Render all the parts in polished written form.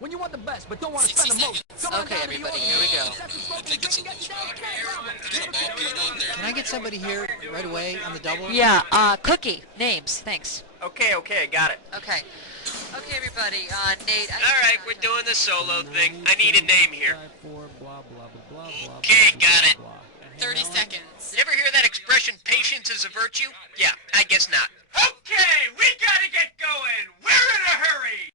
When you want the best, but don't want to spend the most. Okay, everybody, here we go. Can I get somebody here right away on the double? Yeah, Cookie. Names, thanks. Okay, I got it. Okay. Okay, everybody, Nate. Alright, we're doing the solo thing. I need a name here. Okay, got it. 30 seconds. You ever hear that expression, patience is a virtue? Yeah, I guess not. Okay, we gotta get going. We're in a hurry.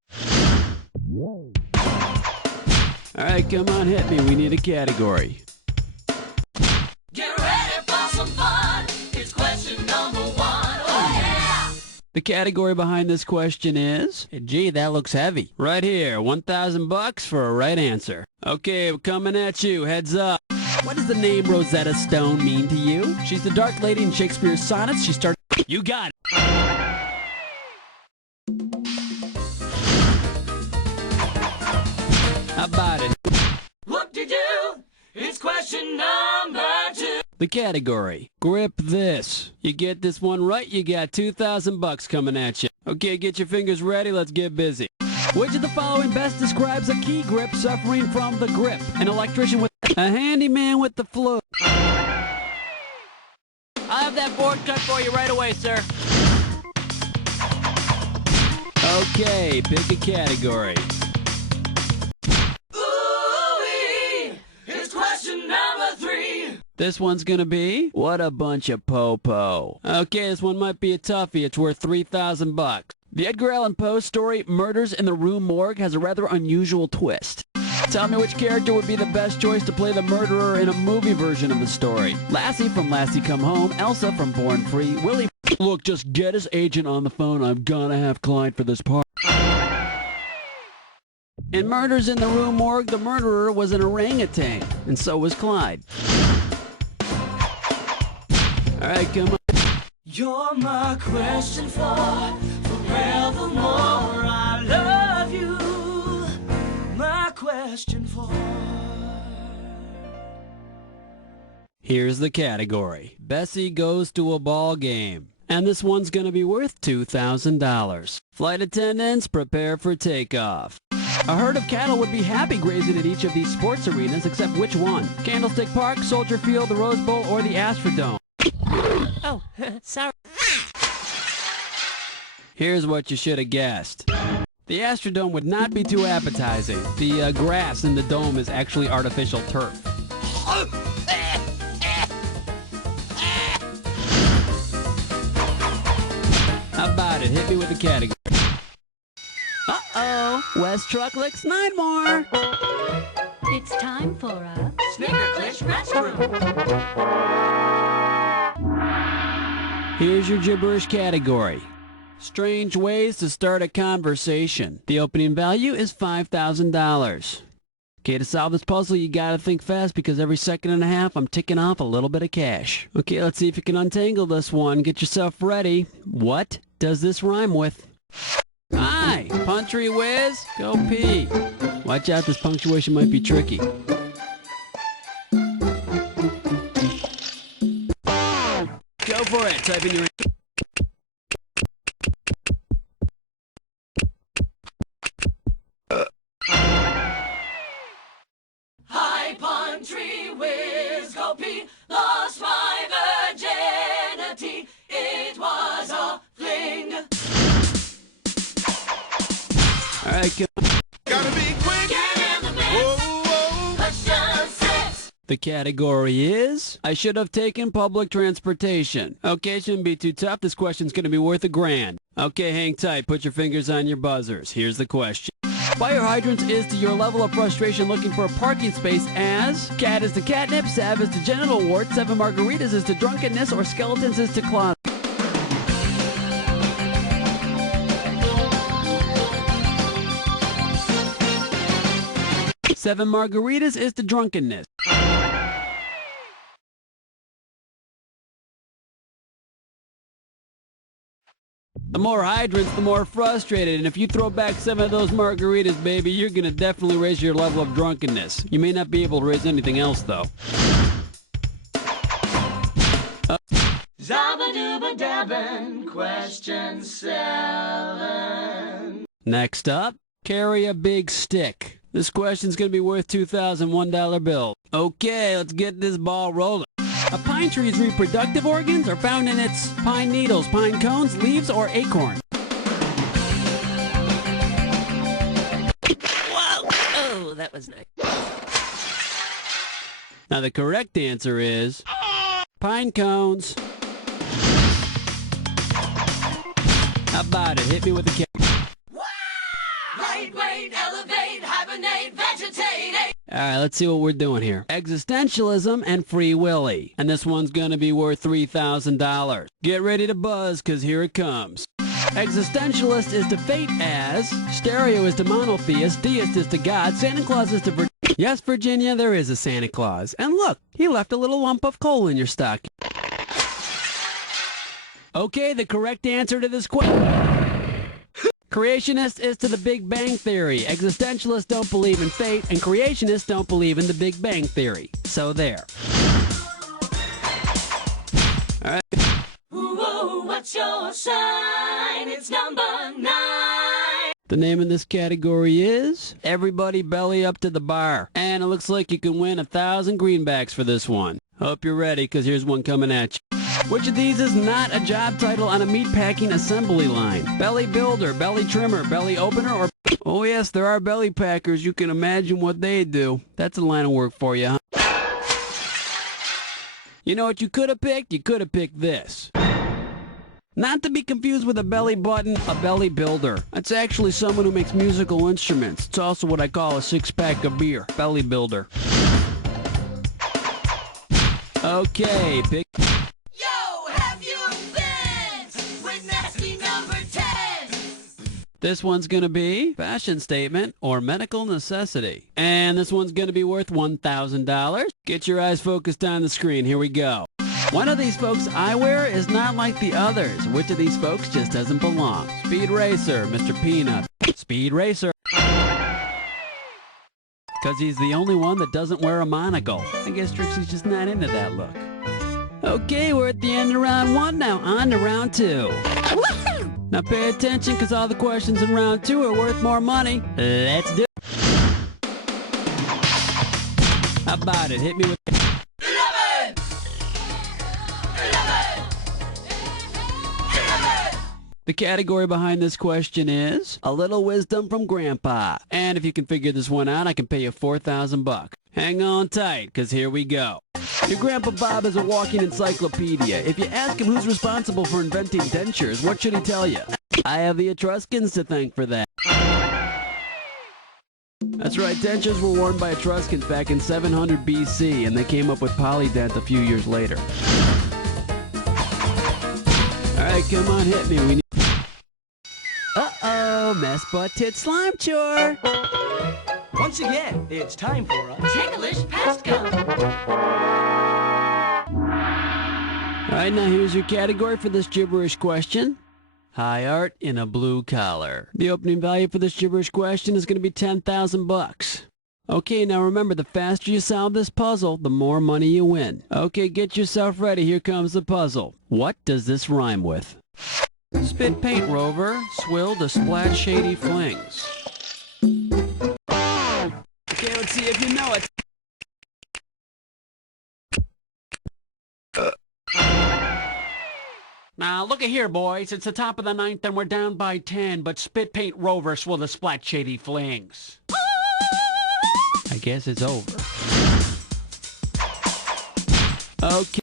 Alright, come on, hit me. We need a category. Get ready for some fun. It's question number 1. Oh, yeah! The category behind this question is... Gee, that looks heavy. Right here, $1,000 for a right answer. Okay, we're coming at you. Heads up. What does the name Rosetta Stone mean to you? She's the dark lady in Shakespeare's sonnets. She started... You got it. How about it? Whoop-de-doo. It's question number 2. The category. Grip this. You get this one right, you got $2,000 coming at you. Okay, get your fingers ready. Let's get busy. Which of the following best describes a key grip suffering from the grip? An electrician with a handyman with the flu. I'll have that board cut for you right away, sir. Okay, pick a category. Ooh-wee. It's question number 3. This one's gonna be, what a bunch of po-po. Okay, this one might be a toughie. It's worth $3,000. The Edgar Allan Poe story, Murders in the Rue Morgue, has a rather unusual twist. Tell me which character would be the best choice to play the murderer in a movie version of the story. Lassie from Lassie Come Home, Elsa from Born Free, Willie... Look, just get his agent on the phone. I'm gonna have Clyde for this part. In Murders in the Rue Morgue, the murderer was an orangutan, and so was Clyde. Alright, come on. You're my question for forevermore. I love you. My question for... Here's the category. Bessie goes to a ball game. And this one's gonna be worth $2,000. Flight attendants, prepare for takeoff. A herd of cattle would be happy grazing at each of these sports arenas, except which one? Candlestick Park, Soldier Field, the Rose Bowl, or the Astrodome? Oh, sorry. Here's what you should have guessed. The Astrodome would not be too appetizing. The grass in the dome is actually artificial turf. How about it? Hit me with the category. Uh-oh. West Truck licks 9 more. It's time for a Snicker-click restroom. Here's your gibberish category. Strange ways to start a conversation. The opening value is $5,000. Okay, to solve this puzzle, you gotta think fast because every second and a half, I'm ticking off a little bit of cash. Okay, let's see if you can untangle this one. Get yourself ready. What does this rhyme with? Hi, Puntry Whiz, go pee. Watch out, this punctuation might be tricky. Go for it, type in your... Hi, Puntry Whiz, go pee. Lost my virginity. It was a fling. All right, go. Gotta be quick. Get in the mix. Whoa, whoa. Question 6. The category is, I should have taken public transportation. Okay, shouldn't be too tough. This question's gonna be worth $1,000. Okay, hang tight. Put your fingers on your buzzers. Here's the question. Fire hydrants is to your level of frustration looking for a parking space as cat is to catnip, sav is to genital warts, 7 margaritas is to drunkenness, or skeletons is to closet. Seven margaritas is to drunkenness. The more hydrants, the more frustrated, and if you throw back some of those margaritas, baby, you're gonna definitely raise your level of drunkenness. You may not be able to raise anything else, though. Zabba-dooba-dabbin', question 7. Next up, Carry a big stick. This question's going to be worth $2,001 bill. Okay, let's get this ball rolling. A pine tree's reproductive organs are found in its pine needles, pine cones, leaves, or acorns. Whoa! Oh, that was nice. Now the correct answer is pine cones. How about it? Hit me with the camera. Light, weight, elevate, hibernate, vegetate. Alright, let's see what we're doing here. Existentialism and Free Willy. And this one's gonna be worth $3,000. Get ready to buzz, cause here it comes. Existentialist is to fate as, stereo is to monotheist, deist is to God, Santa Claus is to Virginia. Yes, Virginia, there is a Santa Claus. And look, he left a little lump of coal in your stock. Okay, the correct answer to this question. Creationist is to the Big Bang Theory. Existentialists don't believe in fate, and creationists don't believe in the Big Bang Theory. So there. All right. Ooh, what's your sign? It's number 9. The name of this category is Everybody Belly Up to the Bar. And it looks like you can win 1,000 greenbacks for this one. Hope you're ready, because here's one coming at you. Which of these is not a job title on a meatpacking assembly line? Belly builder, belly trimmer, belly opener, or... Oh yes, there are belly packers. You can imagine what they do. That's a line of work for you, huh? You know what you could have picked? You could have picked this. Not to be confused with a belly button, a belly builder. That's actually someone who makes musical instruments. It's also what I call a six-pack of beer. Belly builder. Okay, pick... This one's going to be fashion statement or medical necessity. And this one's going to be worth $1,000. Get your eyes focused on the screen. Here we go. One of these folks' eyewear is not like the others. Which of these folks just doesn't belong? Speed Racer, Mr. Peanut. Speed Racer. Because he's the only one that doesn't wear a monocle. I guess Trixie's just not into that look. Okay, we're at the end of round 1 now. On to round 2. Now pay attention, because all the questions in round 2 are worth more money. Let's do it. How about it? Hit me with... 11! The category behind this question is A Little Wisdom from Grandpa. And if you can figure this one out, I can pay you $4,000. Hang on tight, because here we go. Your Grandpa Bob is a walking encyclopedia. If you ask him who's responsible for inventing dentures, what should he tell you? I have the Etruscans to thank for that. That's right, dentures were worn by Etruscans back in 700 BC, and they came up with polydent a few years later. Alright, come on, hit me. We need... Uh-oh, mess butt tit slime chore. Once again, it's time for a Ticklish pest gum. Alright, now here's your category for this gibberish question. High art in a blue collar. The opening value for this gibberish question is going to be $10,000. Okay, now remember, the faster you solve this puzzle, the more money you win. Okay, get yourself ready. Here comes the puzzle. What does this rhyme with? Spit paint rover, swill to splat shady flings. Okay, let's see if you know it. Now, look at here, boys. It's the top of the 9th and we're down by 10, but spit paint rover swill to splat shady flings. I guess it's over. Okay.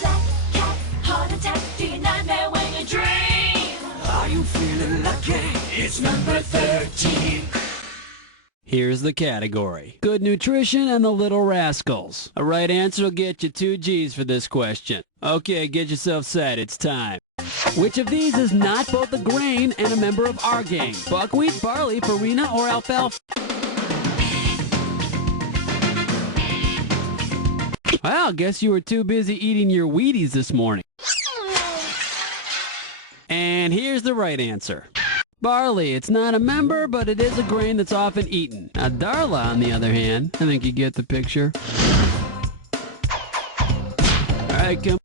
Black cat, heart attack, do your nightmare when you dream. Are you feeling lucky? It's number 13. Here's the category. Good nutrition and the Little Rascals. A right answer will get you 2 G's for this question. Okay, get yourself set. It's time. Which of these is not both a grain and a member of our gang? Buckwheat, barley, farina, or alfalfa? Well, guess you were too busy eating your Wheaties this morning. And here's the right answer. Barley. It's not a member, but it is a grain that's often eaten. Now, Darla, on the other hand, I think you get the picture. All right, come.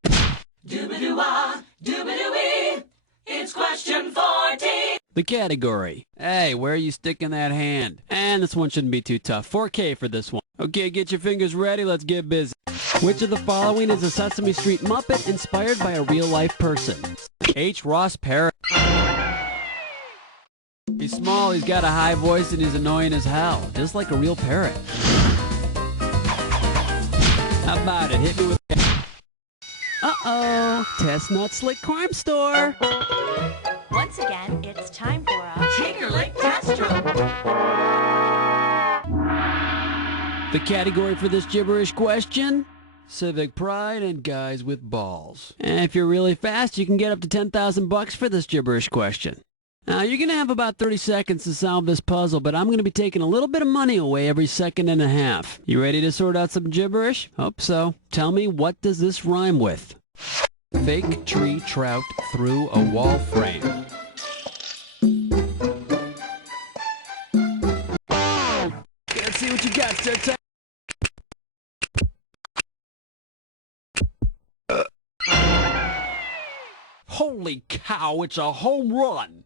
Doobadoo-wah, doobadoo-wee. It's question 14. The category. Hey, where are you sticking that hand? And this one shouldn't be too tough. 4K for this one. Okay, get your fingers ready. Let's get busy. Which of the following is a Sesame Street Muppet inspired by a real-life person? H. Ross Parrot. He's small, he's got a high voice, and he's annoying as hell. Just like a real parrot. How about it? Hit me with... Uh-oh. Chestnut Slick Crime Store. Once again, it's time for a Tinkerlick Castro. The category for this gibberish question? Civic pride and guys with balls. And if you're really fast, you can get up to 10,000 bucks for this gibberish question. Now, you're going to have about 30 seconds to solve this puzzle, but I'm going to be taking a little bit of money away every second and a half. You ready to sort out some gibberish? Hope so. Tell me, what does this rhyme with? Fake tree trout through a wall frame. Let's see what you got, sir. Holy cow, it's a home run!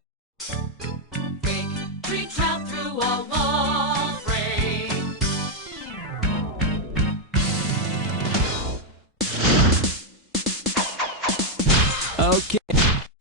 Fake tree trout through a wall frame. Okay.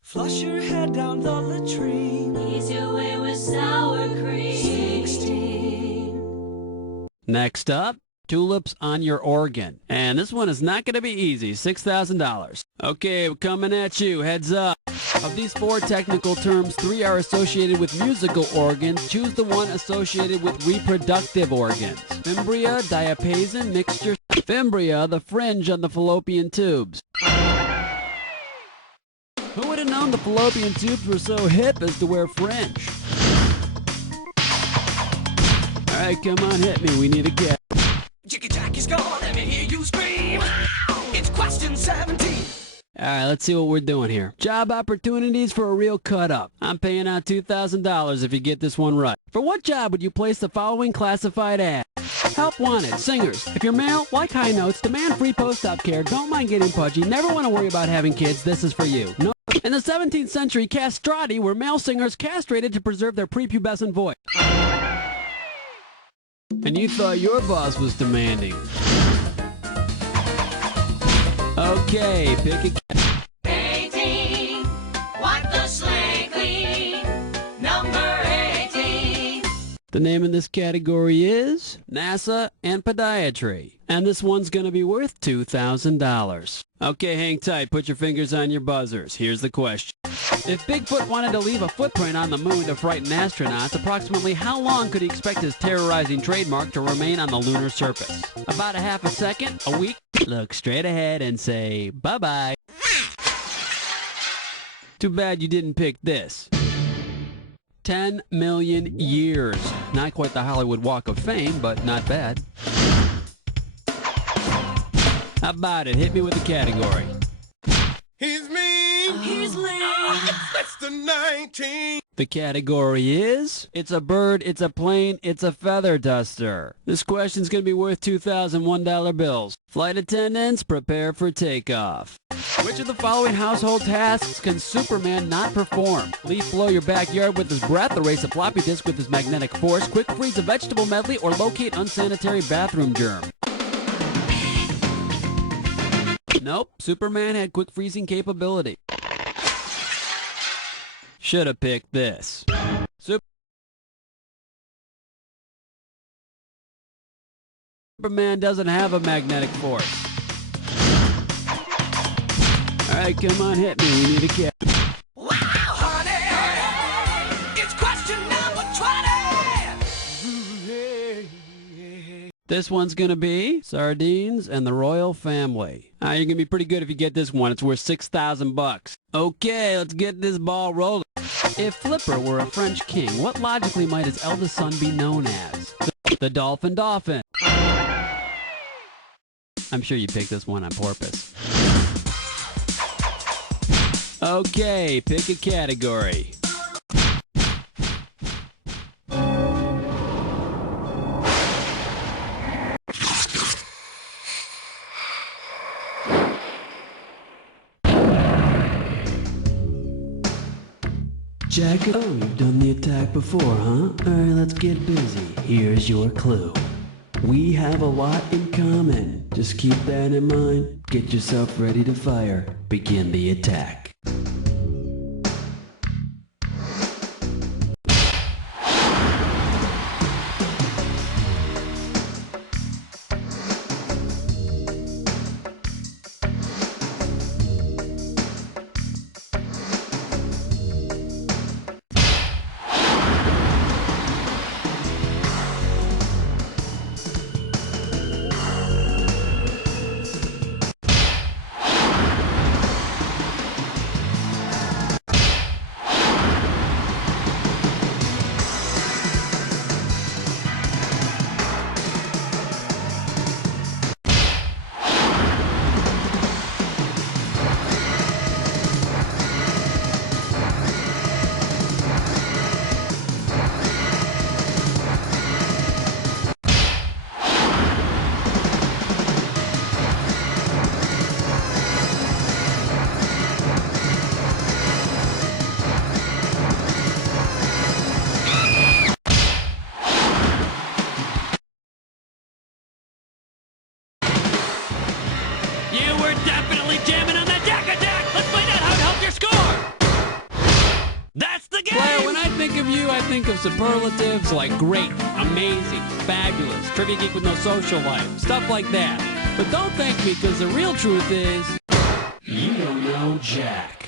Flush your head down the latrine. Ease your way with sour cream. 16. Next up, tulips on your organ. And this one is not going to be easy. $6,000. Okay, we're coming at you. Heads up. Of these 4 technical terms, 3 are associated with musical organs. Choose the one associated with reproductive organs. Fimbria, diapason, mixture. Fimbria, the fringe on the fallopian tubes. Who would have known the fallopian tubes were so hip as to wear fringe? All right, come on, hit me. We need a guess. Jiggy Jackie's gone, let me hear you scream. It's question 17. All right, let's see what we're doing here. Job opportunities for a real cut-up. I'm paying out $2,000 if you get this one right. For what job would you place the following classified ad? Help wanted, singers. If you're male, like high notes, demand free post-op care, don't mind getting pudgy, never want to worry about having kids, this is for you. No. In the 17th century, castrati were male singers castrated to preserve their prepubescent voice. And you thought your boss was demanding. Okay, pick a... 18. Wipe the slate clean. Number 18. The name in this category is NASA and Podiatry. And this one's going to be worth $2,000. Okay, hang tight. Put your fingers on your buzzers. Here's the question. If Bigfoot wanted to leave a footprint on the moon to frighten astronauts, approximately how long could he expect his terrorizing trademark to remain on the lunar surface? About a half a second? A week? Look straight ahead and say bye-bye. Too bad you didn't pick this. 10 million years. Not quite the Hollywood Walk of Fame, but not bad. How about it? Hit me with the category. He's mean. He's lame. That's the 19. The category is, it's a bird, it's a plane, it's a feather duster. This question's going to be worth $2,001 bills. Flight attendants, prepare for takeoff. Which of the following household tasks can Superman not perform? Leaf blow your backyard with his breath, erase a floppy disk with his magnetic force, quick freeze a vegetable medley, or locate unsanitary bathroom germ? Nope, Superman had quick freezing capability. Should have picked this. Superman doesn't have a magnetic force. Alright, come on, hit me. We need a cat. Wow, honey, it's question number 20. This one's gonna be sardines and the royal family. You're gonna be pretty good if you get this one. It's worth $6,000. Okay, let's get this ball rolling. If Flipper were a French king, what logically might his eldest son be known as? The Dolphin Dolphin. I'm sure you picked this one on purpose. Okay, pick a category. Jack, oh, you've done the attack before, huh? Alright, let's get busy. Here's your clue. We have a lot in common. Just keep that in mind. Get yourself ready to fire. Begin the attack. You were definitely jamming on that Jack attack! Let's find out how to help your score! That's the game! Blair, when I think of you, I think of superlatives like great, amazing, fabulous, trivia geek with no social life, stuff like that. But don't thank me, because the real truth is, you don't know Jack.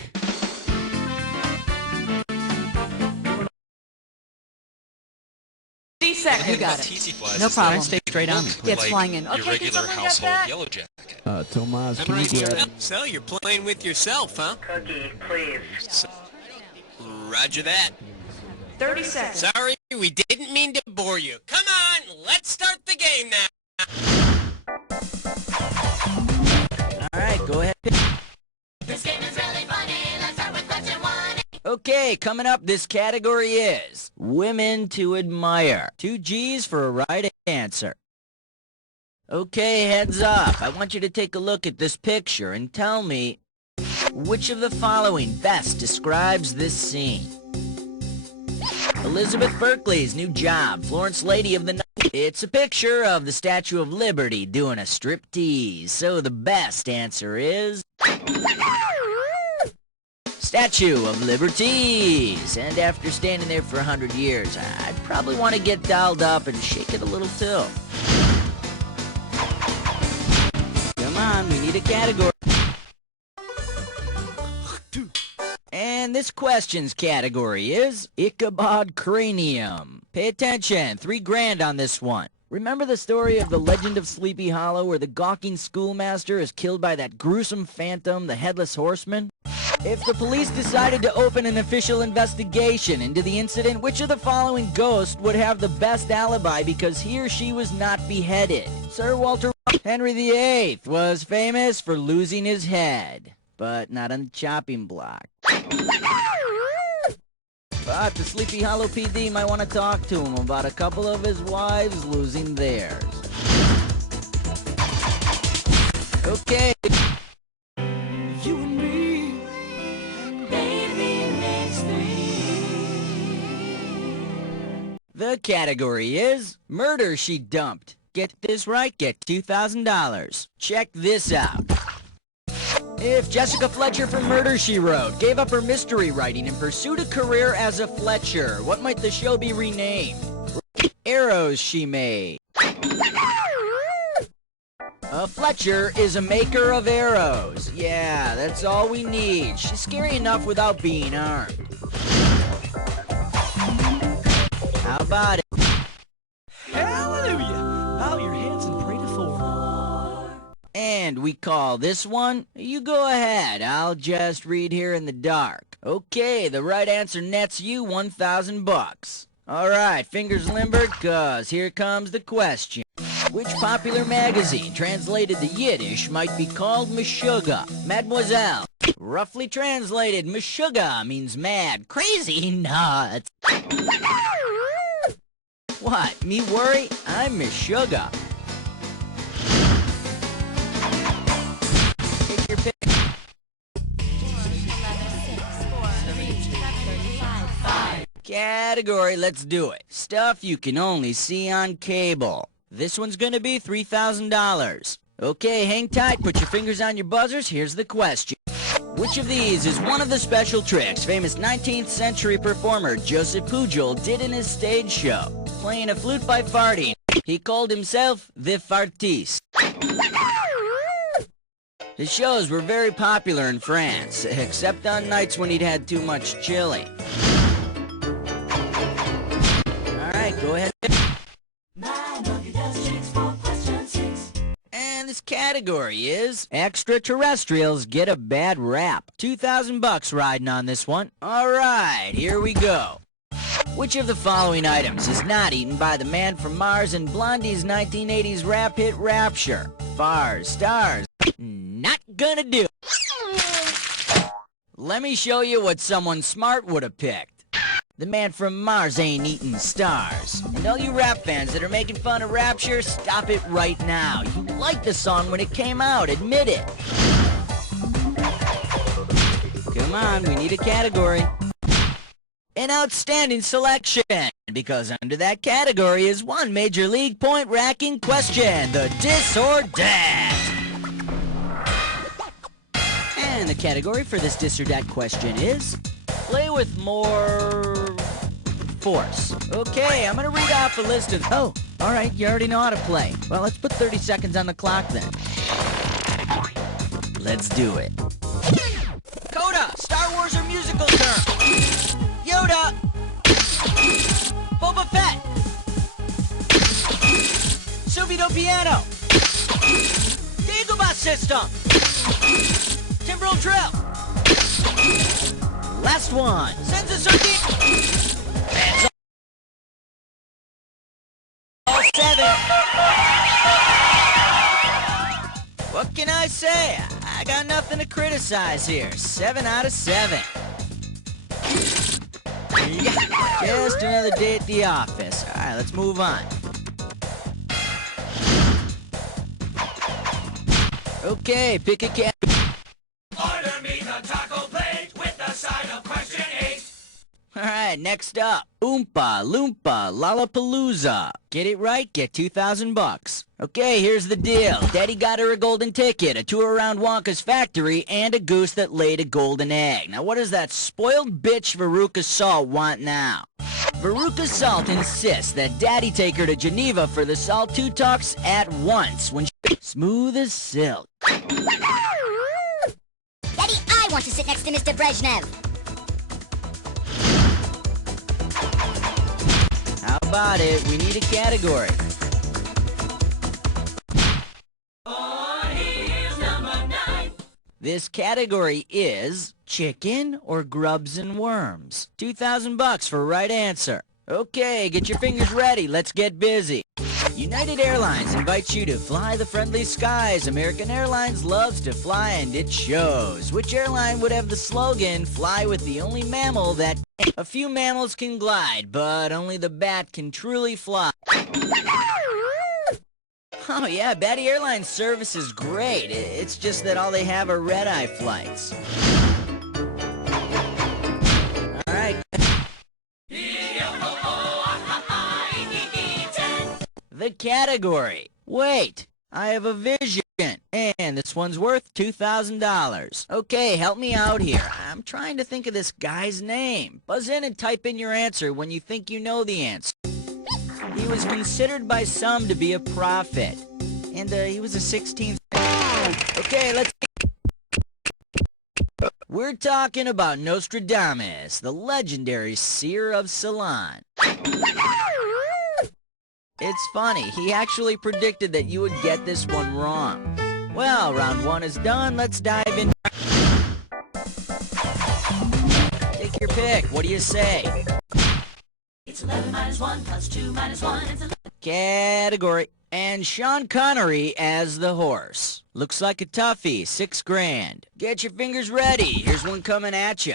Seconds. You got it. TC flies No is problem. that Stay straight on me, please. It's like flying in. your Okay, can regular someone get household that? yellow jacket. Tomas, can you grab... So you're playing with yourself, huh? Cookie, please. Roger that. 30 seconds. Sorry, we didn't mean to bore you. Come on, let's start the game now. Alright, go ahead. This game is really funny. Let's start with question 1. Okay, coming up, this category is Women to Admire. 2 G's for a right answer. Okay, heads up. I want you to take a look at this picture and tell me which of the following best describes this scene. Elizabeth Berkley's new job, Florence Lady of the Night. It's a picture of the Statue of Liberty doing a striptease. So the best answer is... Statue of Liberties. And after standing there for 100 years, I'd probably want to get dolled up and shake it a little too. Come on, we need a category. And this question's category is Ichabod Cranium. Pay attention, $3 grand on this one. Remember the story of the Legend of Sleepy Hollow where the gawking schoolmaster is killed by that gruesome phantom, the Headless Horseman? If the police decided to open an official investigation into the incident, which of the following ghosts would have the best alibi because he or she was not beheaded? Sir Walter Henry VIII was famous for losing his head, but not on the chopping block. But the Sleepy Hollow PD might want to talk to him about a couple of his wives losing theirs. Okay. You and me, baby, makes 3. The category is Murder She Dumped. Get this right, get $2,000. Check this out. If Jessica Fletcher from Murder, She Wrote gave up her mystery writing and pursued a career as a Fletcher, what might the show be renamed? Arrows She Made. A Fletcher is a maker of arrows. Yeah, that's all we need. She's scary enough without being armed. How about it? Hallelujah! Bow your heads and pray to Thor. And we call this one, you go ahead, I'll just read here in the dark. Okay, the right answer nets you 1,000 bucks. Alright, fingers limbered, cause here comes the question. Which popular magazine translated to Yiddish might be called Meshuggah? Mademoiselle. Roughly translated, Meshuggah means mad, crazy, nuts. What, me worry? I'm Meshuggah. Take your pick. 4, 11, 6, 4, 3, 7, 35, Category, let's do it. Stuff you can only see on cable. This one's gonna be $3,000. Okay, hang tight, put your fingers on your buzzers, here's the question. Which of these is one of the special tricks famous 19th century performer Joseph Pujol did in his stage show? Playing a flute by farting. He called himself the Fartiste. His shows were very popular in France, except on nights when he'd had too much chili. Alright, go ahead. And this category is extraterrestrials get a bad rap. $2,000 riding on this one. Alright, here we go. Which of the following items is not eaten by the man from Mars in Blondie's 1980s rap hit Rapture? Bars, stars, not gonna do. Let me show you what someone smart would have picked. The man from Mars ain't eating stars. And all you rap fans that are making fun of Rapture, stop it right now. You liked the song when it came out, admit it. Come on, we need a category. An outstanding selection, because under that category is one major league point-racking question, the dis or dat. And the category for this dis or dat question is play with more force. Okay, I'm gonna read off a list of... Oh, alright, you already know how to play. Well, let's put 30 seconds on the clock then. Let's do it. Coda, Star Wars or musical term? Yoda! Boba Fett! Subito Piano! Dagobah System! Timbrel Drill! Last one! Senza Sardine! That's all 7! What can I say? I got nothing to criticize here. 7 out of 7. Just another day at the office. Alright, let's move on. Okay, pick a cat. Order me the taco plate with the side of question 8. Alright, next up. Oompa Loompa Lollapalooza. Get it right, get $2,000. Okay, here's the deal. Daddy got her a golden ticket, a tour around Wonka's factory, and a goose that laid a golden egg. Now what does that spoiled bitch Veruca Salt want now? Veruca Salt insists that Daddy take her to Geneva for the Salt 2 talks at once when she... Smooth as silk. Daddy, I want to sit next to Mr. Brezhnev. How about it? We need a category. This category is chicken or grubs and worms. $2,000 for right answer. Okay, get your fingers ready. Let's get busy. United Airlines invites you to fly the friendly skies. American Airlines loves to fly and it shows. Which airline would have the slogan, fly with the only mammal that... A few mammals can glide, but only the bat can truly fly. Oh yeah, Batty Airlines service is great. It's just that all they have are red-eye flights. Alright. The category. Wait, I have a vision. And this one's worth $2,000. Okay, help me out here. I'm trying to think of this guy's name. Buzz in and type in your answer when you think you know the answer. He was considered by some to be a prophet. And he was a 16th... Okay, let's... We're talking about Nostradamus, the legendary seer of Ceylon. It's funny, he actually predicted that you would get this one wrong. Well, round 1 is done, let's dive in. Take your pick, what do you say? It's 11 minus 1 plus 2 minus 1. It's 11. Category. And Sean Connery as the horse. Looks like a toughie, $6 grand. Get your fingers ready, here's one coming at you.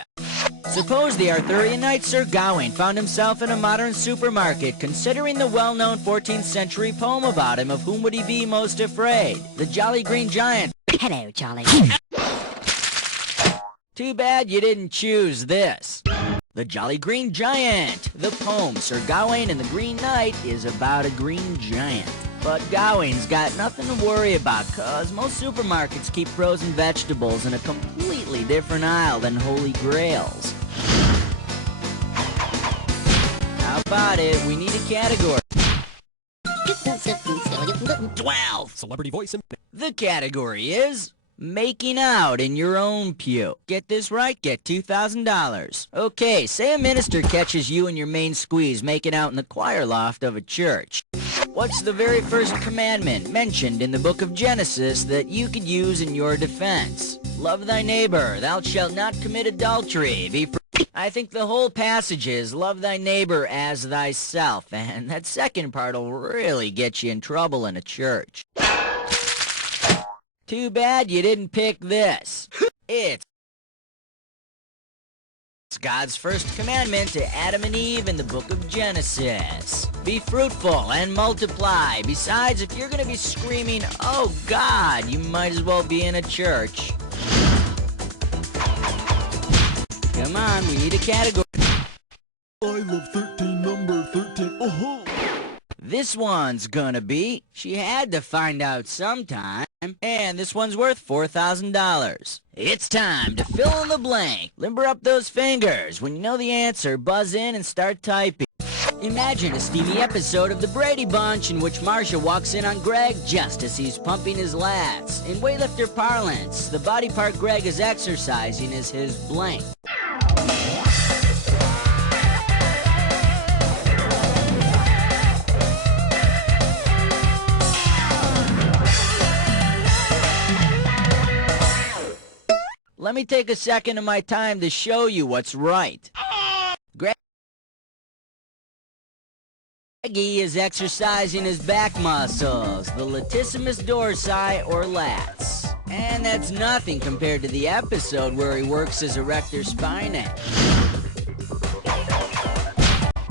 Suppose the Arthurian knight Sir Gawain found himself in a modern supermarket. Considering the well-known 14th century poem about him, of whom would he be most afraid? The Jolly Green Giant. Hello, Charlie. Too bad you didn't choose this. The Jolly Green Giant. The poem Sir Gawain and the Green Knight is about a green giant. But Gawain's got nothing to worry about, cause most supermarkets keep frozen vegetables in a completely different aisle than Holy Grails. How about it? We need a category. 12. Celebrity voice. The category is making out in your own pew. Get this right, get $2,000. Okay, say a minister catches you and your main squeeze making out in the choir loft of a church. What's the very first commandment mentioned in the book of Genesis that you could use in your defense? Love thy neighbor, thou shalt not commit adultery. I think the whole passage is love thy neighbor as thyself, and that second part will really get you in trouble in a church. Too bad you didn't pick this. It's God's first commandment to Adam and Eve in the book of Genesis. Be fruitful and multiply. Besides, if you're going to be screaming, oh God, you might as well be in a church. Come on, we need a category. I love 13, number 13. Oh-ho. This one's gonna be, she had to find out sometime, and this one's worth $4,000. It's time to fill in the blank. Limber up those fingers. When you know the answer, buzz in and start typing. Imagine a steamy episode of The Brady Bunch in which Marsha walks in on Greg just as he's pumping his lats. In weightlifter parlance, the body part Greg is exercising is his blank. Let me take a second of my time to show you what's right. Greggy is exercising his back muscles, the latissimus dorsi or lats. And that's nothing compared to the episode where he works his erector spinae.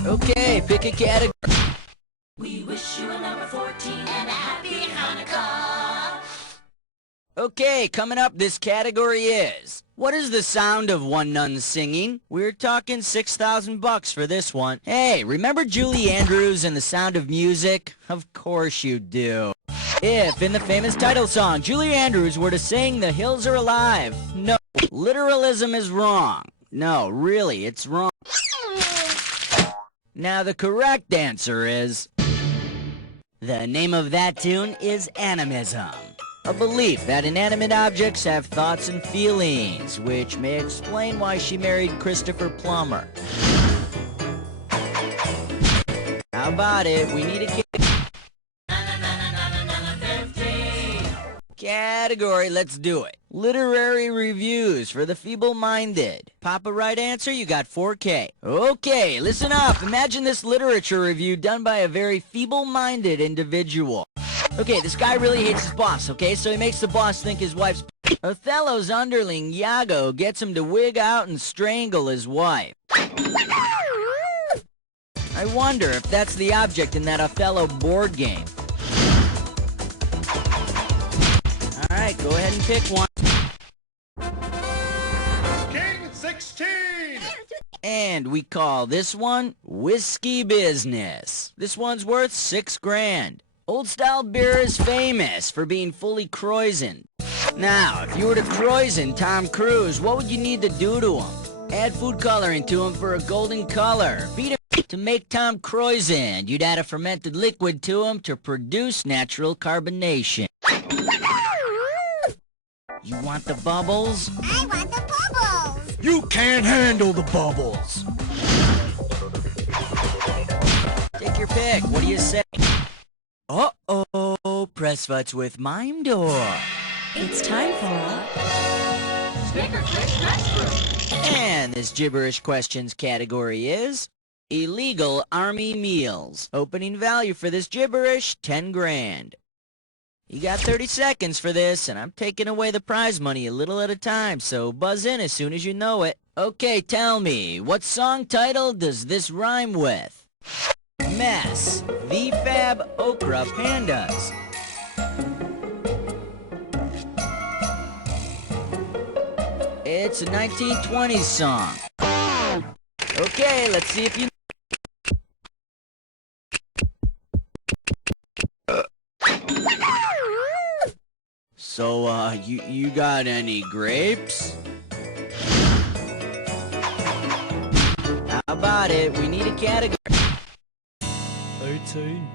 Okay, pick a category. We wish you a number 14 and a happy Hanukkah. Okay, coming up, this category is, what is the sound of one nun singing? We're talking $6,000 for this one. Hey, remember Julie Andrews and The Sound of Music? Of course you do. If, in the famous title song, Julie Andrews were to sing The Hills Are Alive, no, literalism is wrong. No, really, it's wrong. Now, the correct answer is, the name of that tune is animism. A belief that inanimate objects have thoughts and feelings, which may explain why she married Christopher Plummer. How about it? We need a category. Let's do it. Literary reviews for the feeble-minded. Pop a right answer, you got 4K. Okay, listen up. Imagine this literature review done by a very feeble-minded individual. Okay, this guy really hates his boss, okay? So he makes the boss think his wife's... Othello's underling, Iago, gets him to wig out and strangle his wife. I wonder if that's the object in that Othello board game. Alright, go ahead and pick one. King 16! And we call this one Whiskey Business. This one's worth $6,000. Old style beer is famous for being fully croissant. Now, if you were to croissant Tom Cruise, what would you need to do to him? Add food coloring to him for a golden color. Beat him to make Tom croissant. You'd add a fermented liquid to him to produce natural carbonation. You want the bubbles? I want the bubbles. You can't handle the bubbles. Take your pick. What do you say? Uh-oh, press futs with Mime Door. It's time for a Sticker Click Restroom. And this gibberish questions category is illegal army meals. Opening value for this gibberish, $10,000. You got 30 seconds for this, and I'm taking away the prize money a little at a time, so buzz in as soon as you know it. Okay, tell me, what song title does this rhyme with? Mess, VFab, Okra, Pandas. It's a 1920s song. Okay, let's see if you... So, you got any grapes? How about it? We need a category. 18.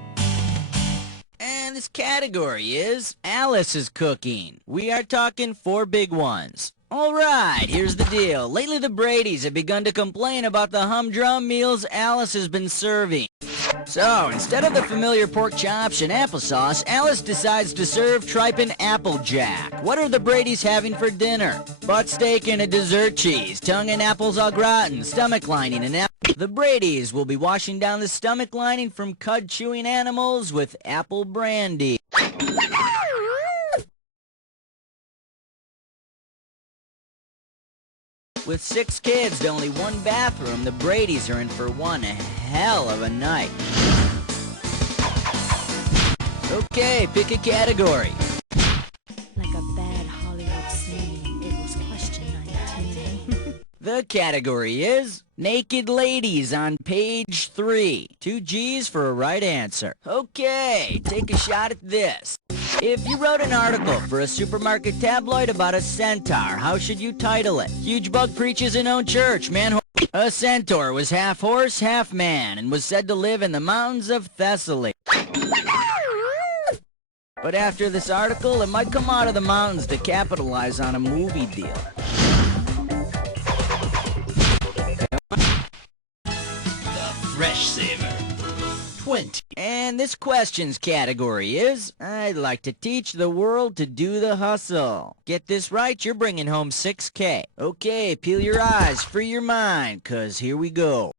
And this category is Alice's cooking. We are talking 4 big ones. Alright, here's the deal. Lately the Bradys have begun to complain about the humdrum meals Alice has been serving. So, instead of the familiar pork chops and applesauce, Alice decides to serve tripe and applejack. What are the Bradys having for dinner? Butt steak and a dessert cheese, tongue and apples au gratin, stomach lining and apple. The Bradys will be washing down the stomach lining from cud-chewing animals with apple brandy. With 6 kids to only 1 bathroom, the Bradys are in for one hell of a night. Okay, pick a category. Like a bad Hollywood scene, it was question 19. The category is Naked Ladies on page 3. 2 G's for a right answer. Okay, take a shot at this. If you wrote an article for a supermarket tabloid about a centaur, how should you title it? Huge bug preaches in own church, man. A centaur was half horse, half man, and was said to live in the mountains of Thessaly. But after this article, it might come out of the mountains to capitalize on a movie deal. Fresh Saver. 20. And this questions category is, I'd like to teach the world to do the hustle. Get this right, you're bringing home 6K. Okay, peel your eyes, free your mind, cause here we go.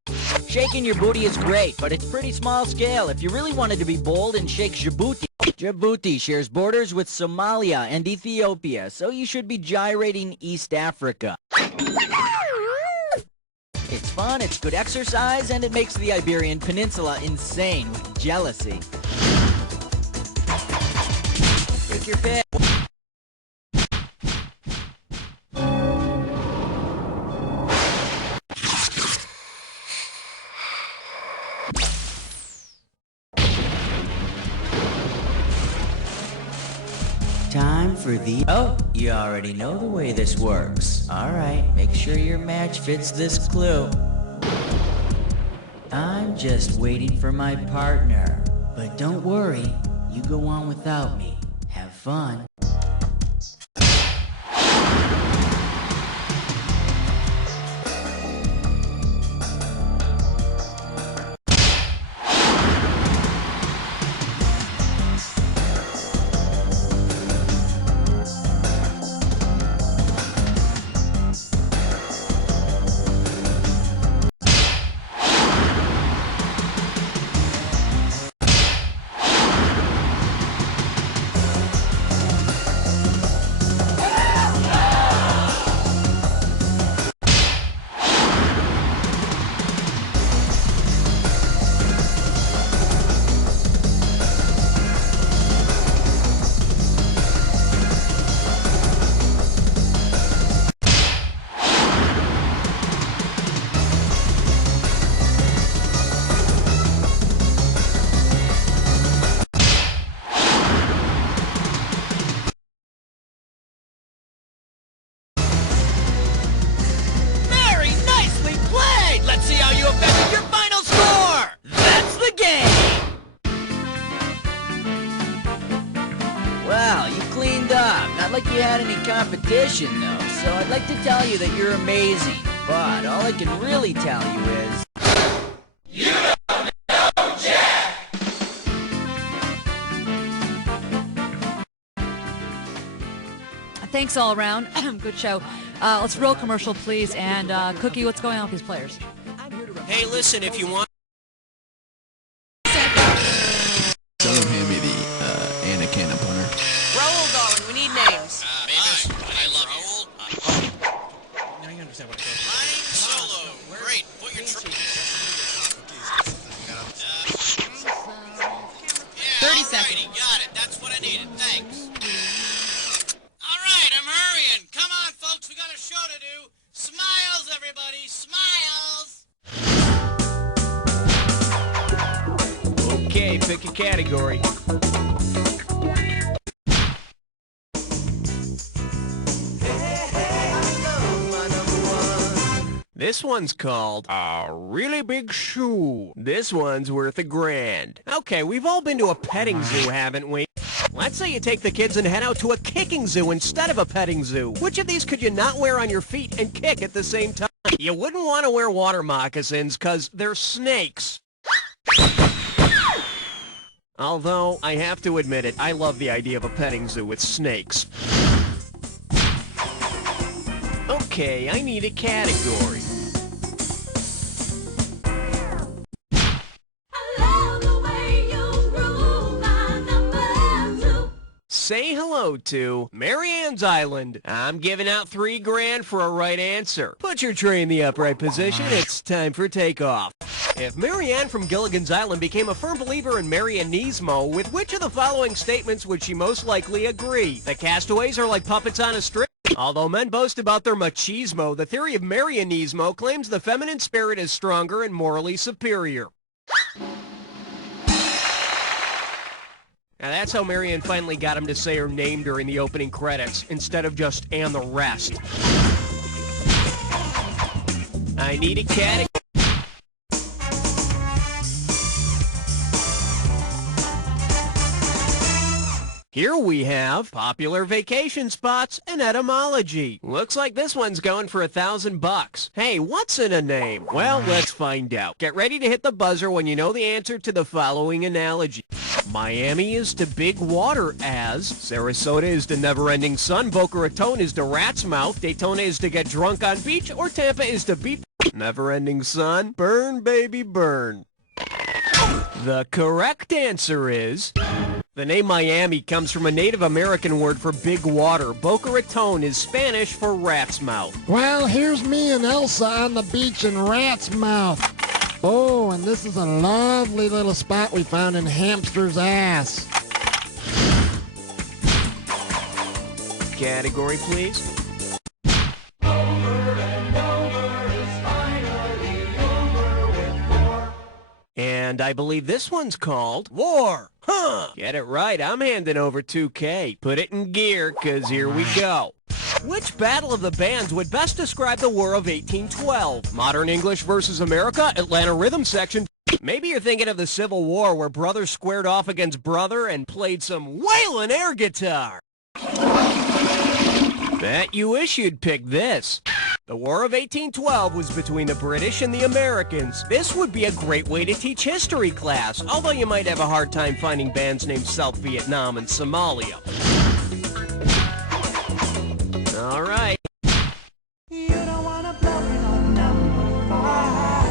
Shaking your booty is great, but it's pretty small scale. If you really wanted to be bold and shake Djibouti. Djibouti shares borders with Somalia and Ethiopia, so you should be gyrating East Africa. It's fun, it's good exercise, and it makes the Iberian Peninsula insane with jealousy. Pick your pick. Time for the... Oh, you already know the way this works. Alright, make sure your match fits this clue. I'm just waiting for my partner. But don't worry, you go on without me. Have fun. Well, you cleaned up. Not like you had any competition, though. So I'd like to tell you that you're amazing. But all I can really tell you is... You don't know Jack! Thanks all around. Good show. Let's roll commercial, please. And Cookie, what's going on with these players? Hey, listen, if you want... Tell him hand me the Anna Cannon punter. Raoul, darling, we need names. Mavis, I love Raoul. Now you understand what I said. Flying solo. Great. Put your... 30 seconds. Alrighty, got it. That's what I needed. Thanks. Alright, I'm hurrying. Come on, folks, we got a show to do. Smiles, everybody. Smiles. Okay, pick a category. This one's called A Really Big Shoe. This one's worth $1,000. Okay, we've all been to a petting zoo, haven't we? Let's say you take the kids and head out to a kicking zoo instead of a petting zoo. Which of these could you not wear on your feet and kick at the same time? You wouldn't want to wear water moccasins because they're snakes. Although, I have to admit it, I love the idea of a petting zoo with snakes. Okay, I need a category. Say hello to Marianne's Island. I'm giving out $3,000 for a right answer. Put your tray in the upright position. It's time for takeoff. If Marianne from Gilligan's Island became a firm believer in Marianismo, with which of the following statements would she most likely agree? The castaways are like puppets on a string. Although men boast about their machismo, the theory of Marianismo claims the feminine spirit is stronger and morally superior. Now that's how Marianne finally got him to say her name during the opening credits, instead of just "and the rest." I need a category. Here we have popular vacation spots and etymology. Looks like this one's going for $1,000. Hey, what's in a name? Well, let's find out. Get ready to hit the buzzer when you know the answer to the following analogy. Miami is to big water as Sarasota is to never-ending sun, Boca Raton is to rat's mouth, Daytona is to get drunk on beach, or Tampa is to beat never-ending sun. Burn, baby, burn. The correct answer is... The name Miami comes from a Native American word for big water. Boca Raton is Spanish for rat's mouth. Well, here's me and Elsa on the beach in Rat's Mouth. Oh, and this is a lovely little spot we found in Hamster's Ass. Category, please. And I believe this one's called War. Huh. Get it right. I'm handing over $2,000. Put it in gear, because here we go. Which battle of the bands would best describe the War of 1812? Modern English versus America, Atlanta Rhythm Section. Maybe you're thinking of the Civil War, where brother squared off against brother and played some wailin' air guitar. Bet you wish you'd pick this. The War of 1812 was between the British and the Americans. This would be a great way to teach history class, although you might have a hard time finding bands named South Vietnam and Somalia. All right. You don't wanna blow it on number 5.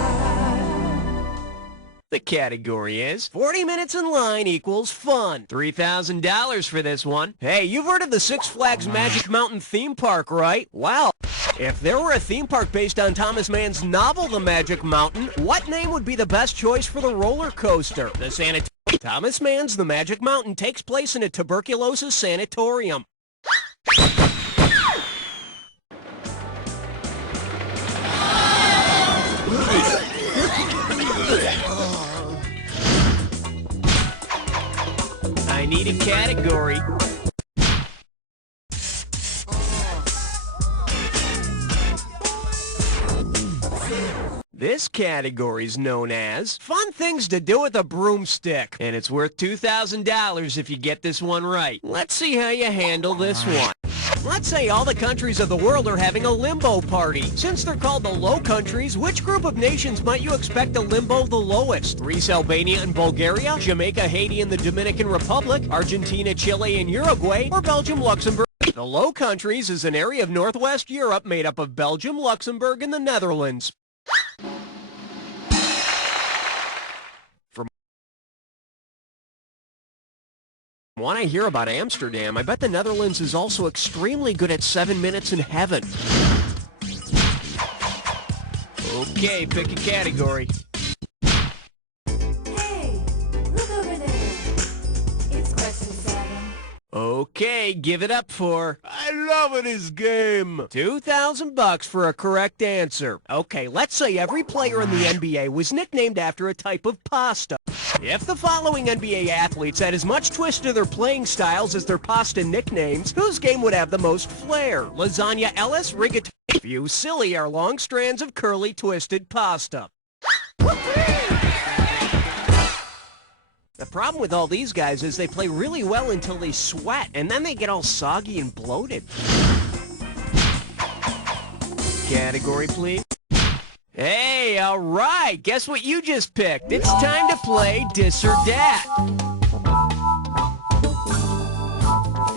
The category is 40 minutes in line equals fun. $3,000 for this one. Hey, you've heard of the Six Flags Magic Mountain theme park, right? Wow. If there were a theme park based on Thomas Mann's novel, The Magic Mountain, what name would be the best choice for the roller coaster? Thomas Mann's The Magic Mountain takes place in a tuberculosis sanatorium. I need a category. This category is known as Fun Things to Do with a Broomstick, and it's worth $2,000 if you get this one right. Let's see how you handle this one. Let's say all the countries of the world are having a limbo party. Since they're called the Low Countries, which group of nations might you expect to limbo the lowest? Greece, Albania, and Bulgaria, Jamaica, Haiti, and the Dominican Republic, Argentina, Chile, and Uruguay, or Belgium, Luxembourg? The Low Countries is an area of Northwest Europe made up of Belgium, Luxembourg, and the Netherlands. From what I hear about Amsterdam, I bet the Netherlands is also extremely good at 7 minutes in heaven. Okay, pick a category. Hey, look over there. It's question 7. Okay, give it up for I love this game. $2,000 for a correct answer. Okay, let's say every player in the NBA was nicknamed after a type of pasta. If the following NBA athletes had as much twist to their playing styles as their pasta nicknames, whose game would have the most flair? Lasagna Ellis, Rigatoni. Few silly are long strands of curly twisted pasta. The problem with all these guys is they play really well until they sweat, and then they get all soggy and bloated. Category, please. Hey, all right. Guess what you just picked? It's time to play Dis or Dat.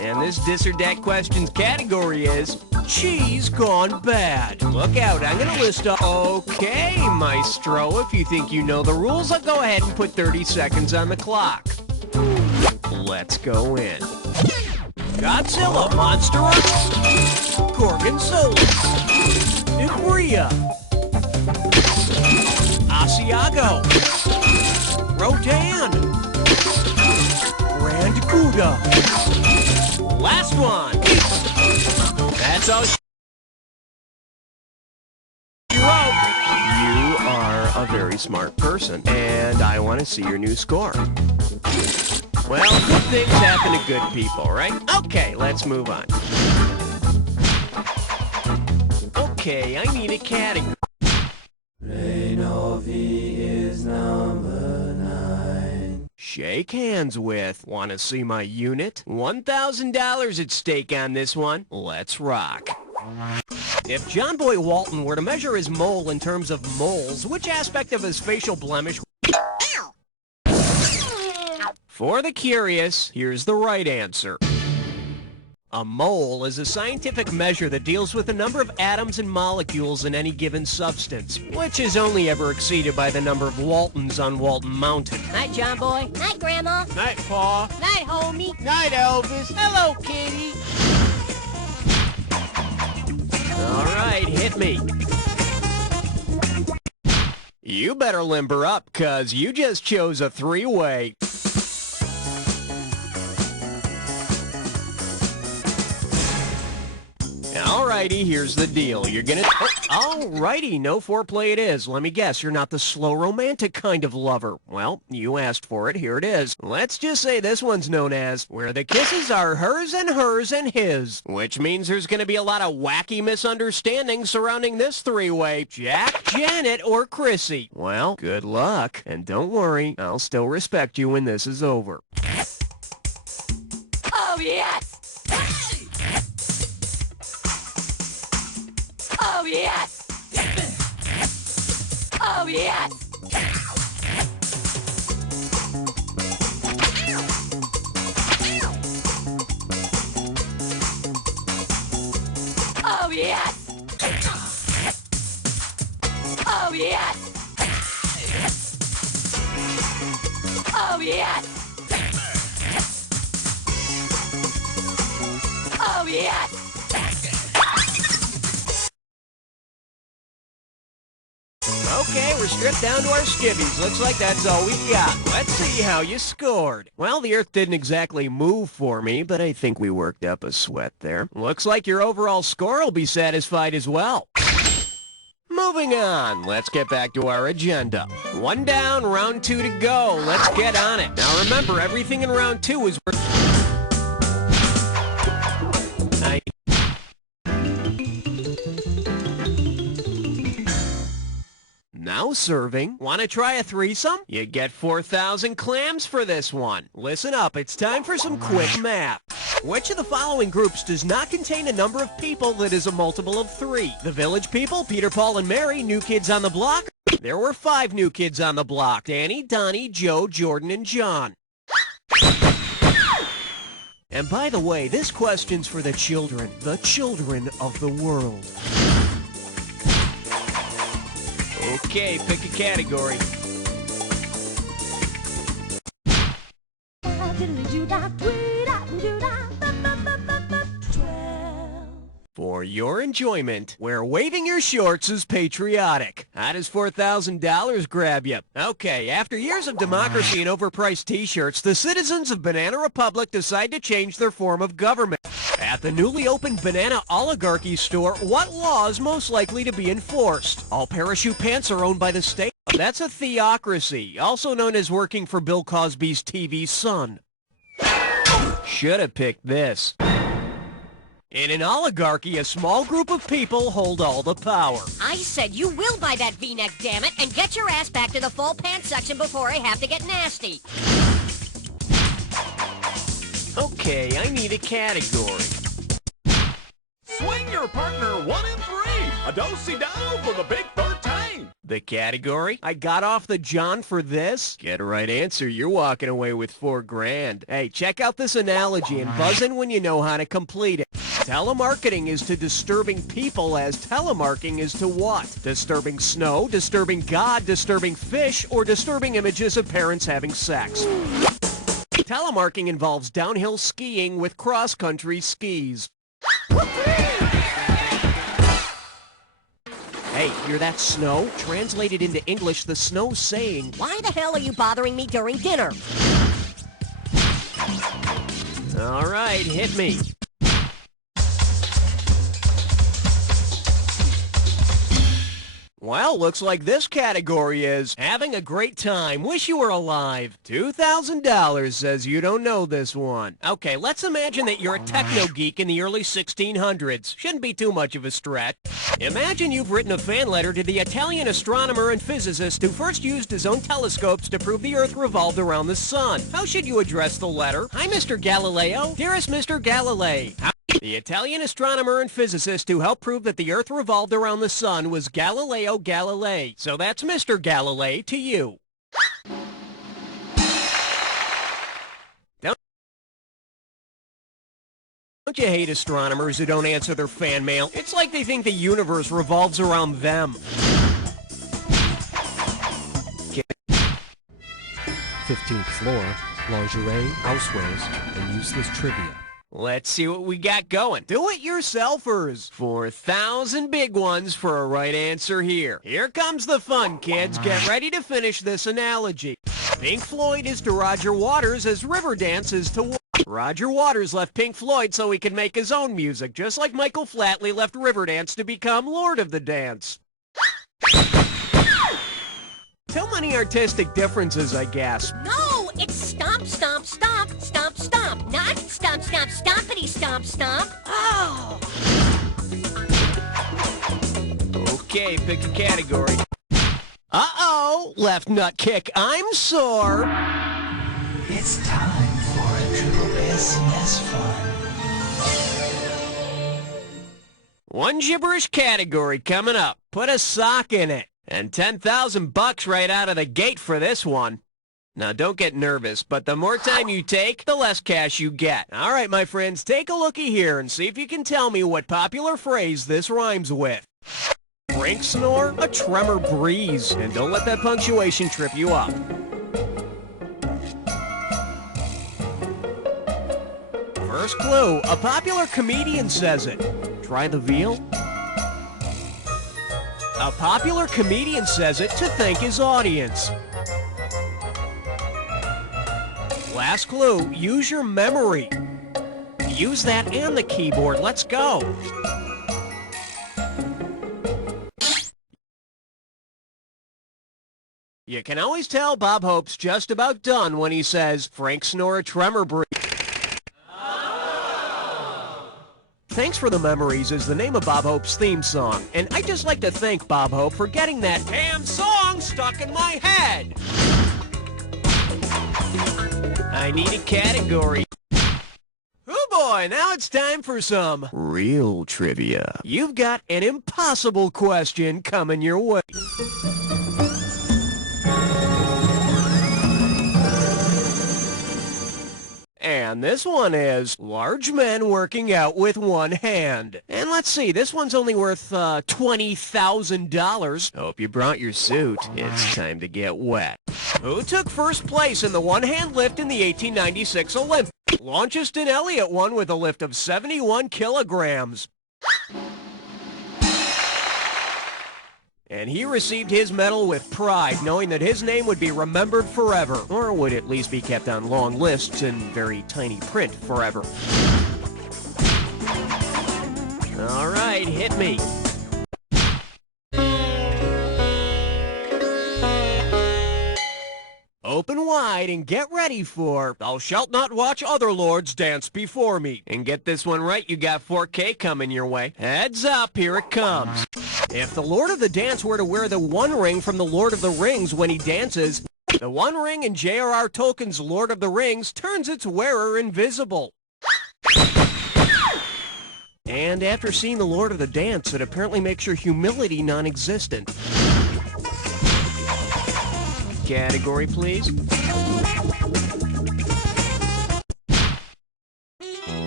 And this Dis or Dat questions category is cheese gone bad. Look out, I'm going to list up. Okay, Maestro, if you think you know the rules, I'll go ahead and put 30 seconds on the clock. Let's go in. Godzilla, Monster, Gorgonzola, Ibria, Asiago, Rodan, Grand Gouda. Last one. That's all you wrote. You are a very smart person, and I want to see your new score. Well, good things happen to good people, right? Okay, let's move on. Okay, I need a category. Renovi is number 9. Shake hands with. Want to see my unit? $1,000 at stake on this one. Let's rock. If John Boy Walton were to measure his mole in terms of moles, which aspect of his facial blemish? For the curious, here's the right answer. A mole is a scientific measure that deals with the number of atoms and molecules in any given substance, which is only ever exceeded by the number of Waltons on Walton Mountain. Night, John Boy. Night, Grandma. Night, Pa. Night, homie. Night, Elvis. Hello, Kitty. All right, hit me. You better limber up, 'cause you just chose a three-way. Alrighty, here's the deal. You're gonna... Alrighty, no foreplay it is. Let me guess, you're not the slow romantic kind of lover. Well, you asked for it, here it is. Let's just say this one's known as where the kisses are hers and his. Which means there's gonna be a lot of wacky misunderstandings surrounding this three-way. Jack, Janet, or Chrissy. Well, good luck. And don't worry, I'll still respect you when this is over. Oh, yes! Oh, yes! Oh, yes! Oh, yes! Oh, yes! Oh, yes! Oh, yes! Okay, we're stripped down to our skivvies. Looks like that's all we've got. Let's see how you scored. Well, the earth didn't exactly move for me, but I think we worked up a sweat there. Looks like your overall score will be satisfied as well. Moving on, let's get back to our agenda. One down, round 2 to go. Let's get on it. Now remember, everything in round 2 is... Now serving. Want to try a threesome? You get 4,000 clams for this one. Listen up, it's time for some quick math. Which of the following groups does not contain a number of people that is a multiple of 3? The Village People, Peter, Paul, and Mary, New Kids on the Block? There were 5 New Kids on the Block. Danny, Donnie, Joe, Jordan, and John. And by the way, this question's for the children of the world. Okay, pick a category. For your enjoyment, where waving your shorts is patriotic. How does $4,000 grab you? Okay, after years of democracy and overpriced t-shirts, the citizens of Banana Republic decide to change their form of government. At the newly opened Banana Oligarchy store, what law is most likely to be enforced? All parachute pants are owned by the state. That's a theocracy, also known as working for Bill Cosby's TV son. Should have picked this. In an oligarchy, a small group of people hold all the power. I said you will buy that V-neck, damn it, and get your ass back to the fall pants section before I have to get nasty. Okay, I need a category. Swing your partner 1 and 3. A do-si-do for the big 13. The category? I got off the John for this? Get a right answer, you're walking away with $4 grand. Hey, check out this analogy and buzz in when you know how to complete it. Telemarketing is to disturbing people as telemarking is to what? Disturbing snow, disturbing God, disturbing fish, or disturbing images of parents having sex. Telemarketing involves downhill skiing with cross-country skis. Hey, hear that snow? Translated into English, the snow's saying, Why the hell are you bothering me during dinner? all right, hit me. Well, looks like this category is having a great time. Wish you were alive. $2,000 says you don't know this one. Okay, let's imagine that you're a techno geek in the early 1600s. Shouldn't be too much of a stretch. Imagine you've written a fan letter to the Italian astronomer and physicist who first used his own telescopes to prove the Earth revolved around the sun. How should you address the letter? Hi, Mr. Galileo. Dearest Mr. Galilei. The Italian astronomer and physicist who helped prove that the Earth revolved around the sun was Galileo Galilei. So that's Mr. Galilei to you. Don't you hate astronomers who don't answer their fan mail? It's like they think the universe revolves around them. 15th floor, lingerie, housewares, and useless trivia. Let's see what we got going. Do-it-yourselfers. 4,000 big ones for a right answer here. Here comes the fun, kids. Get ready to finish this analogy. Pink Floyd is to Roger Waters as Riverdance is to... Roger Waters left Pink Floyd so he could make his own music, just like Michael Flatley left Riverdance to become Lord of the Dance. Too many artistic differences, I guess. No, it's stomp, stomp, stomp, stomp, stomp, not stomp, stomp, stompity, stomp, stomp. Oh. Okay, pick a category. Uh-oh, left nut kick, I'm sore. It's time for a triple SMS fun. One gibberish category coming up. Put a sock in it. And $10,000 right out of the gate for this one. Now, don't get nervous, but the more time you take, the less cash you get. All right, my friends, take a looky here and see if you can tell me what popular phrase this rhymes with. Frank snore, a tremor breeze. And don't let that punctuation trip you up. First clue, a popular comedian says it. Try the veal. A popular comedian says it to thank his audience. Last clue, use your memory. Use that and the keyboard. Let's go. You can always tell Bob Hope's just about done when he says, Frank snore a tremor breeze. Thanks for the Memories is the name of Bob Hope's theme song, and I'd just like to thank Bob Hope for getting that damn song stuck in my head. I need a category. Oh boy, now it's time for some real trivia. You've got an impossible question coming your way. And this one is large men working out with one hand. And let's see, this one's only worth $20,000. Hope you brought your suit. It's time to get wet. Who took first place in the one-hand lift in the 1896 Olympics? Launceston Elliott won with a lift of 71 kilograms. And he received his medal with pride, knowing that his name would be remembered forever, or would at least be kept on long lists in very tiny print forever. All right, hit me. Open wide and get ready for Thou shalt not watch other lords dance before me. And get this one right, you got 4K coming your way. Heads up, here it comes. If the Lord of the Dance were to wear the One Ring from the Lord of the Rings when he dances, the One Ring in J.R.R. Tolkien's Lord of the Rings turns its wearer invisible. And after seeing the Lord of the Dance, it apparently makes your humility non-existent. Category, please.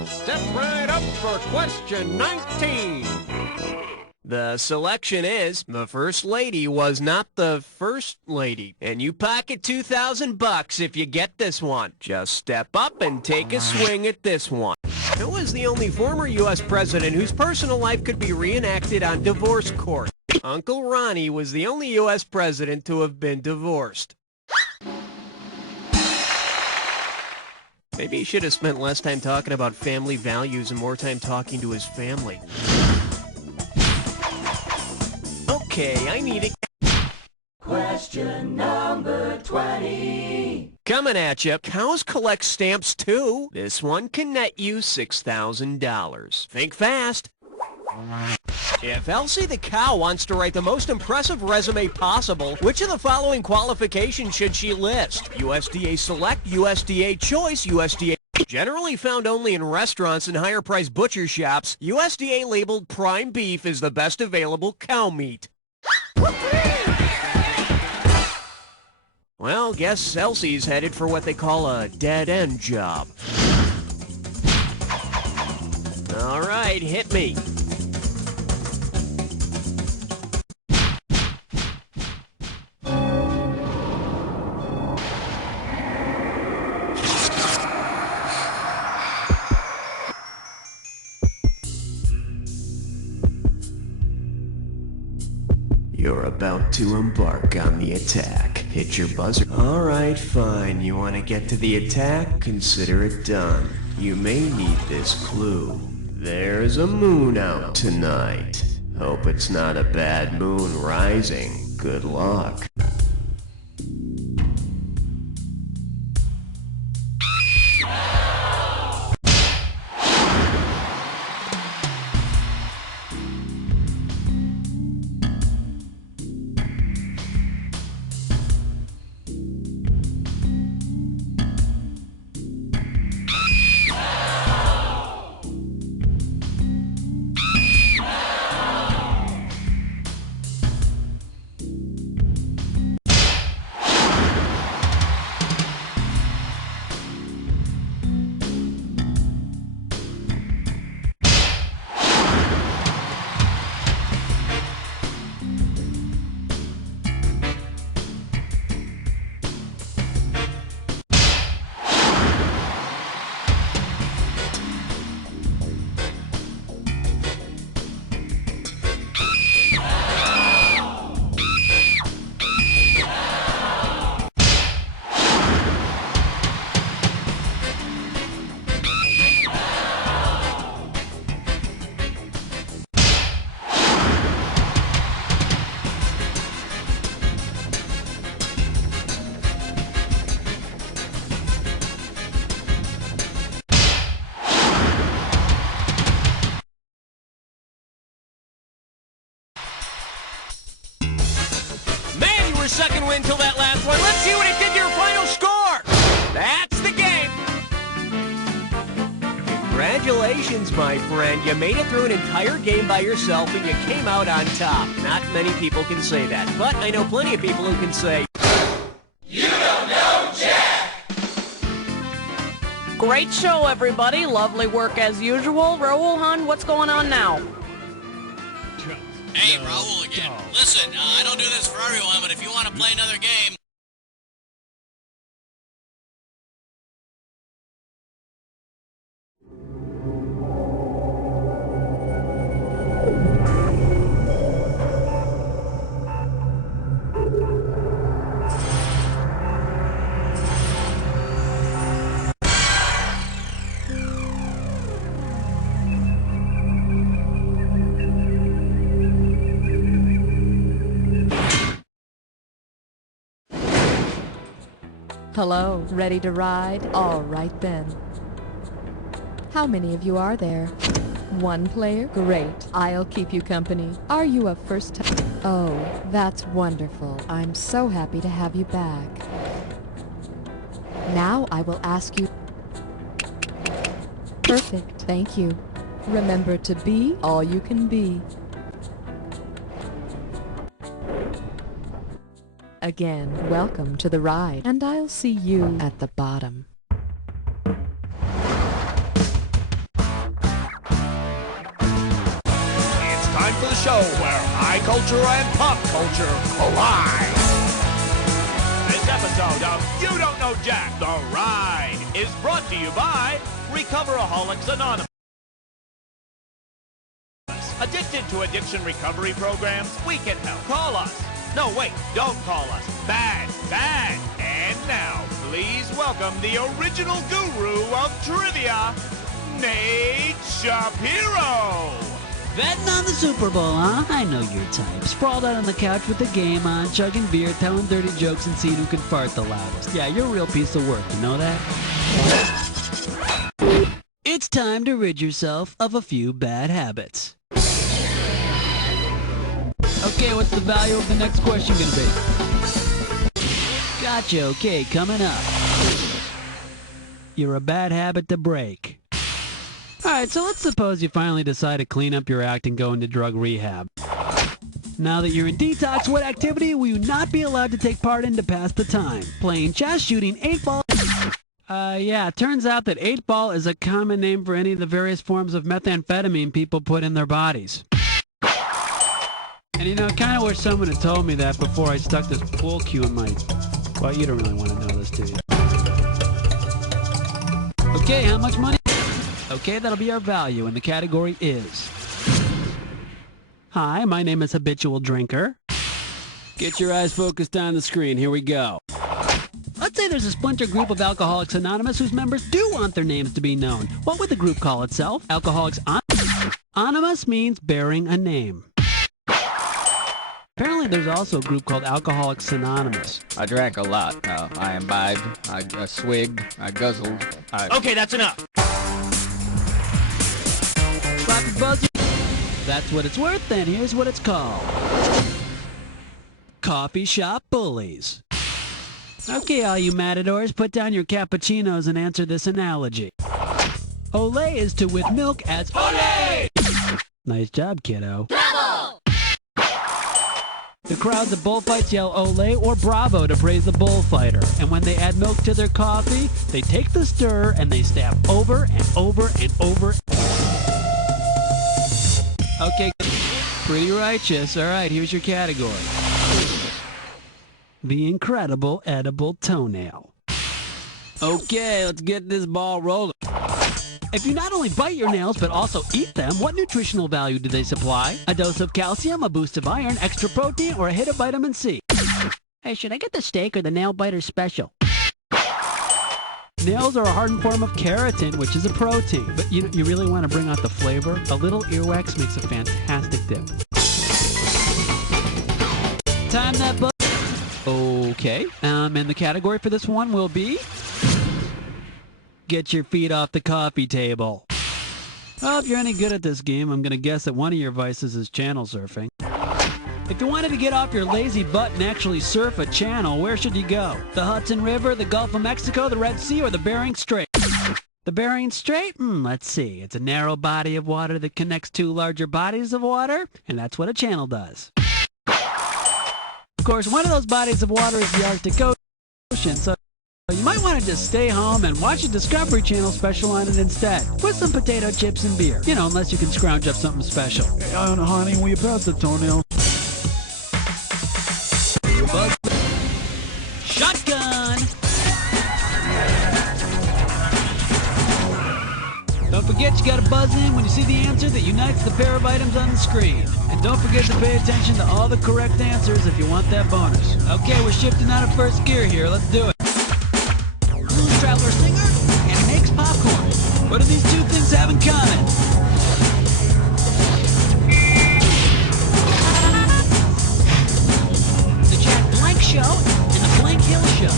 Step right up for question 19. The selection is, the First Lady was not the First Lady. And you pocket $2,000 if you get this one. Just step up and take a swing at this one. Who was the only former U.S. president whose personal life could be reenacted on divorce court? Uncle Ronnie was the only U.S. president to have been divorced. Maybe he should have spent less time talking about family values and more time talking to his family. Okay, I need it. Question number 20. Coming at you. Cows collect stamps too. This one can net you $6,000. Think fast. If Elsie the cow wants to write the most impressive resume possible, which of the following qualifications should she list? USDA Select, USDA Choice, USDA... Generally found only in restaurants and higher-priced butcher shops, USDA labeled prime beef is the best available cow meat. Well, guess Elsie's headed for what they call a dead-end job. All right, hit me. You're about to embark on the attack. Hit your buzzer. Alright, fine. You want to get to the attack? Consider it done. You may need this clue. There's a moon out tonight. Hope it's not a bad moon rising. Good luck. Second win till that last one. Let's see what it did to your final score. That's the game. Congratulations, my friend. You made it through an entire game by yourself and you came out on top. Not many people can say that, but I know plenty of people who can say, You don't know Jack! Great show, everybody. Lovely work as usual. Raoul, hon, what's going on now? Hey, Raoul again. Listen, I don't do this for everyone, but if you want to play another game... Hello, ready to ride? All right then. How many of you are there? One player? Great. I'll keep you company. Are you a first time? Oh, that's wonderful. I'm so happy to have you back. Now I will ask you... Perfect. Thank you. Remember to be all you can be. Again, welcome to the ride, and I'll see you at the bottom. It's time for the show where high culture and pop culture collide. This episode of You Don't Know Jack, The Ride, is brought to you by Recoveraholics Anonymous. Addicted to addiction recovery programs? We can help. Call us. No, wait, don't call us. Bad. And now, please welcome the original guru of trivia, Nate Shapiro. Betting on the Super Bowl, huh? I know your type. Sprawled out on the couch with the game on, chugging beer, telling dirty jokes, and seeing who can fart the loudest. Yeah, you're a real piece of work, you know that? It's time to rid yourself of a few bad habits. Okay, what's the value of the next question gonna be? Gotcha, okay, coming up. You're a bad habit to break. Alright, so let's suppose you finally decide to clean up your act and go into drug rehab. Now that you're in detox, what activity will you not be allowed to take part in to pass the time? Playing chess, shooting 8-ball... yeah, it turns out that 8-ball is a common name for any of the various forms of methamphetamine people put in their bodies. And you know, I kind of wish someone had told me that before I stuck this pool cue in my... Well, you don't really want to know this, do you? Okay, how much money? Okay, that'll be our value, and the category is... Hi, my name is Habitual Drinker. Get your eyes focused on the screen. Here we go. Let's say there's a splinter group of Alcoholics Anonymous whose members do want their names to be known. What would the group call itself? Alcoholics Anonymous means bearing a name. Apparently there's also a group called Alcoholics Anonymous. I drank a lot. I imbibed, I swigged, I guzzled. Okay, that's enough. Slap your buzzer. That's what it's worth, then. Here's what it's called. Coffee Shop Bullies. Okay, all you matadors, put down your cappuccinos and answer this analogy. Olé is to with milk as Olé! Nice job, kiddo. Bravo! The crowds at bullfights yell Olé or Bravo to praise the bullfighter. And when they add milk to their coffee, they take the stirrer and they stab over and over and over. Okay, pretty righteous. All right, here's your category. The Incredible Edible Toenail. Okay, let's get this ball rolling. If you not only bite your nails, but also eat them, what nutritional value do they supply? A dose of calcium, a boost of iron, extra protein, or a hit of vitamin C? Hey, should I get the steak or the nail biter special? Nails are a hardened form of keratin, which is a protein. But you really want to bring out the flavor? A little earwax makes a fantastic dip. Time that buzz. Okay, and the category for this one will be... Get your feet off the coffee table. Well, if you're any good at this game, I'm going to guess that one of your vices is channel surfing. If you wanted to get off your lazy butt and actually surf a channel, where should you go? The Hudson River, the Gulf of Mexico, the Red Sea, or the Bering Strait? The Bering Strait? Let's see. It's a narrow body of water that connects two larger bodies of water, and that's what a channel does. Of course, one of those bodies of water is the Arctic Ocean, so you might want to just stay home and watch a Discovery Channel special on it instead, with some potato chips and beer. You know, unless you can scrounge up something special. Hey, honey, will you pass the toenail? Shotgun! Don't forget you gotta buzz in when you see the answer that unites the pair of items on the screen. And don't forget to pay attention to all the correct answers if you want that bonus. Okay, we're shifting out of first gear here. Let's do it. Blues Traveler singer and makes popcorn. What do these two things have in common? The Jack Blank Show and the Blank Hill Show.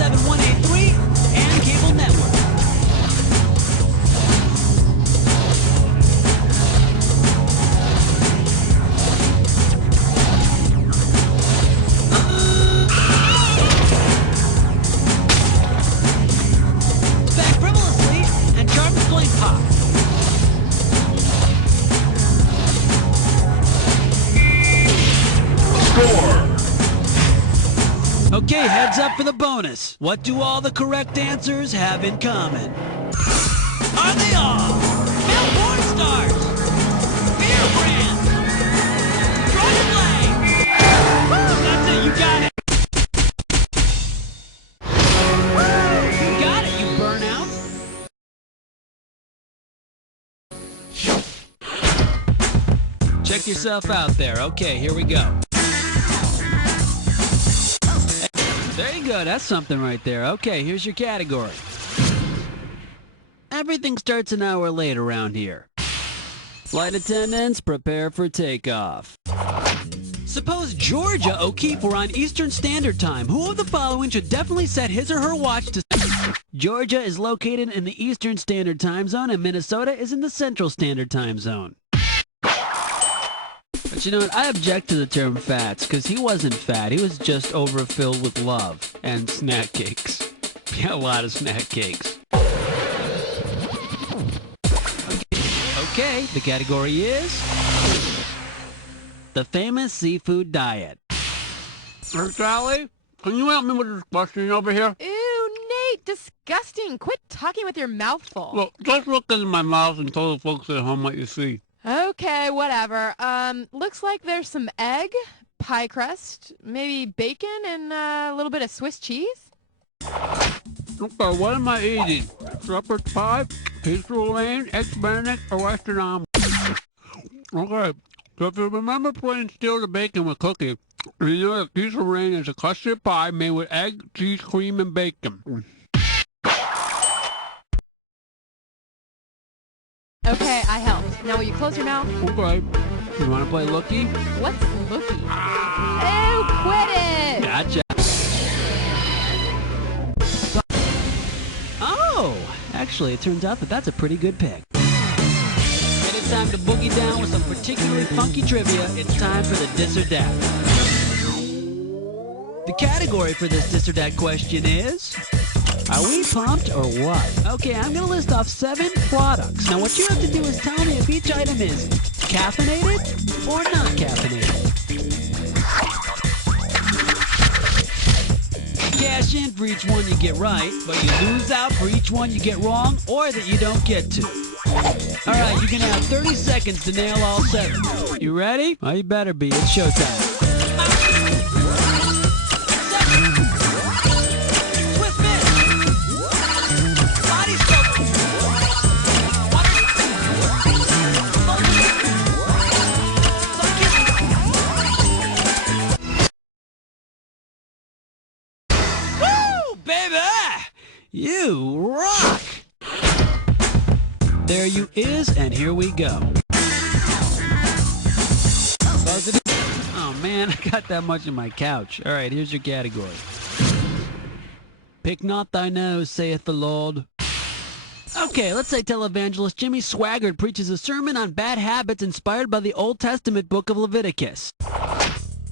7183 and cable network. Back frivolously and charm blink pop. Okay, heads up for the bonus. What do all the correct answers have in common? Are they all male porn stars, beer brands, drug play? Woo, that's it, you got it. You got it, you burnout. Check yourself out there. Okay, here we go. There you go, that's something right there. Okay, here's your category. Everything starts an hour late around here. Flight attendants, prepare for takeoff. Suppose Georgia O'Keefe were on Eastern Standard Time. Who of the following should definitely set his or her watch to... Georgia is located in the Eastern Standard Time Zone, and Minnesota is in the Central Standard Time Zone. But you know what? I object to the term fats, because he wasn't fat. He was just overfilled with love and snack cakes. He had a lot of snack cakes. Okay, the category is the famous seafood diet. Hey, Sally, can you help me with this question over here? Ew, Nate, disgusting. Quit talking with your mouth full. Well, just look into my mouth and tell the folks at home what you see. Okay, whatever. Looks like there's some egg, pie crust, maybe bacon, and a little bit of Swiss cheese. Okay, what am I eating? Shepherd's pie, pizza romaine, eggs benedict, or western omelet? Okay, so if you remember playing Steal the Bacon with Cookie, you know that pizza romaine is a custard pie made with egg, cheese, cream, and bacon. Okay, I helped. Now will you close your mouth? Okay. You want to play looky? What's looky? Ew, quit it! Gotcha. Oh, actually, it turns out that that's a pretty good pick. And it's time to boogie down with some particularly funky trivia. It's time for the Dis or Dat. The category for this Dis or Dat question is... Are we pumped or what? Okay, I'm going to list off 7 products. Now, what you have to do is tell me if each item is caffeinated or not caffeinated. Cash in for each one you get right, but you lose out for each one you get wrong or that you don't get to. All right, you're going to have 30 seconds to nail all 7. You ready? Well, you better be. It's showtime. You rock! There you is, and here we go. Oh man, I got that much in my couch. All right, here's your category. Pick not thy nose, saith the Lord. Okay, let's say televangelist Jimmy Swaggart preaches a sermon on bad habits inspired by the Old Testament book of Leviticus.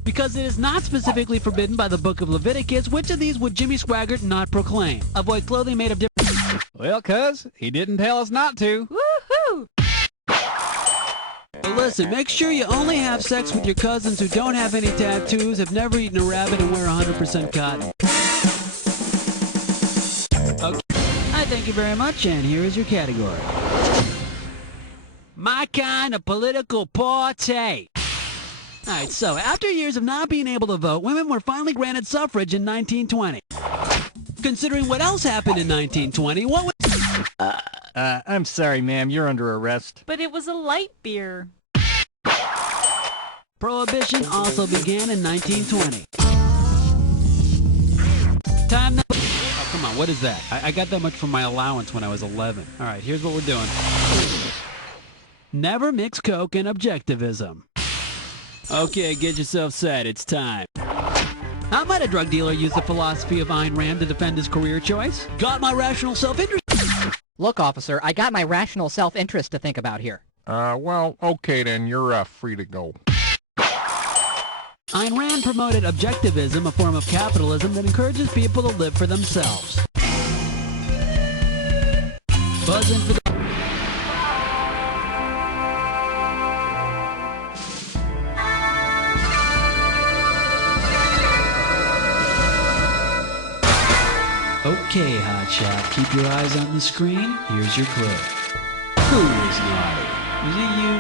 Because it is not specifically forbidden by the book of Leviticus, which of these would Jimmy Swaggart not proclaim? Avoid clothing made of different... Well, cuz, he didn't tell us not to. Woohoo! But listen, make sure you only have sex with your cousins who don't have any tattoos, have never eaten a rabbit, and wear 100% cotton. Okay, I thank you very much, and here is your category. My kind of political party. Alright, so after years of not being able to vote, women were finally granted suffrage in 1920. Considering what else happened in 1920, what was... I'm sorry, ma'am, you're under arrest. But it was a light beer. Prohibition also began in 1920. Time now... Oh, come on, what is that? I got that much from my allowance when I was 11. Alright, here's what we're doing. Never mix Coke and objectivism. Okay, get yourself set. It's time. How might a drug dealer use the philosophy of Ayn Rand to defend his career choice? Got my rational self-interest. Look, officer, I got my rational self-interest to think about here. Well, okay then, you're free to go. Ayn Rand promoted objectivism, a form of capitalism that encourages people to live for themselves. Buzz in for the... Okay, hotshot, keep your eyes on the screen. Here's your clue. Who was naughty? Was it you?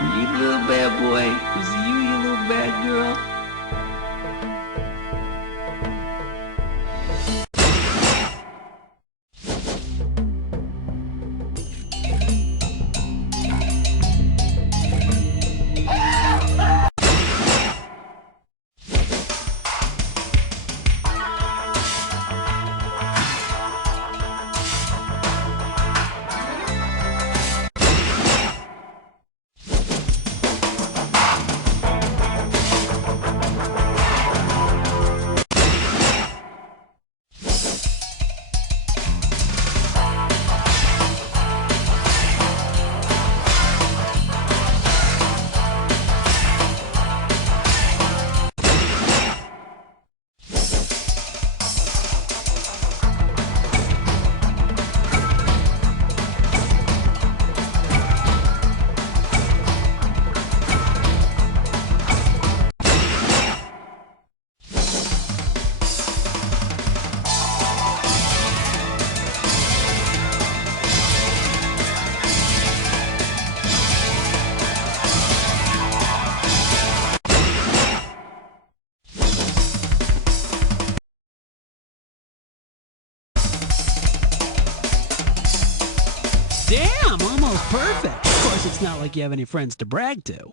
Were you the little bad boy? Was it you, you little bad girl? Damn, almost perfect. Of course, it's not like you have any friends to brag to.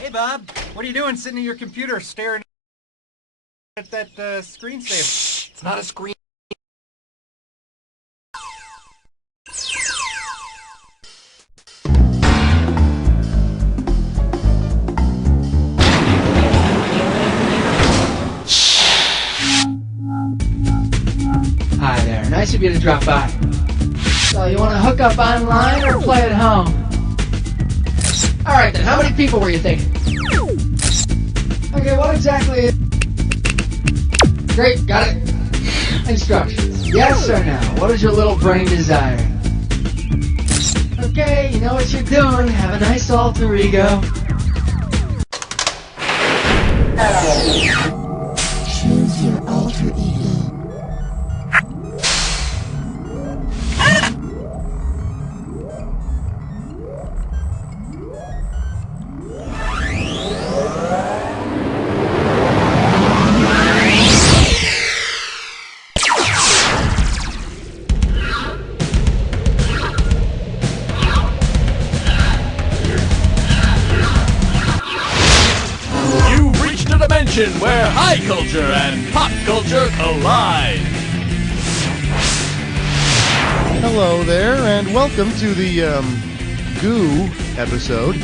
Hey, Bob. What are you doing sitting at your computer staring at that screensaver? It's not a screen. Hi there, nice of you to drop by. So you want to hook up online or play at home? Alright then, how many people were you thinking? Okay, what exactly? Great, got it. Instructions, yes or no? What does your little brain desire? Okay, you know what you're doing. Have a nice alter ego. Choose your alter ego. Where high culture and pop culture collide. Hello there, and welcome to the Goo episode.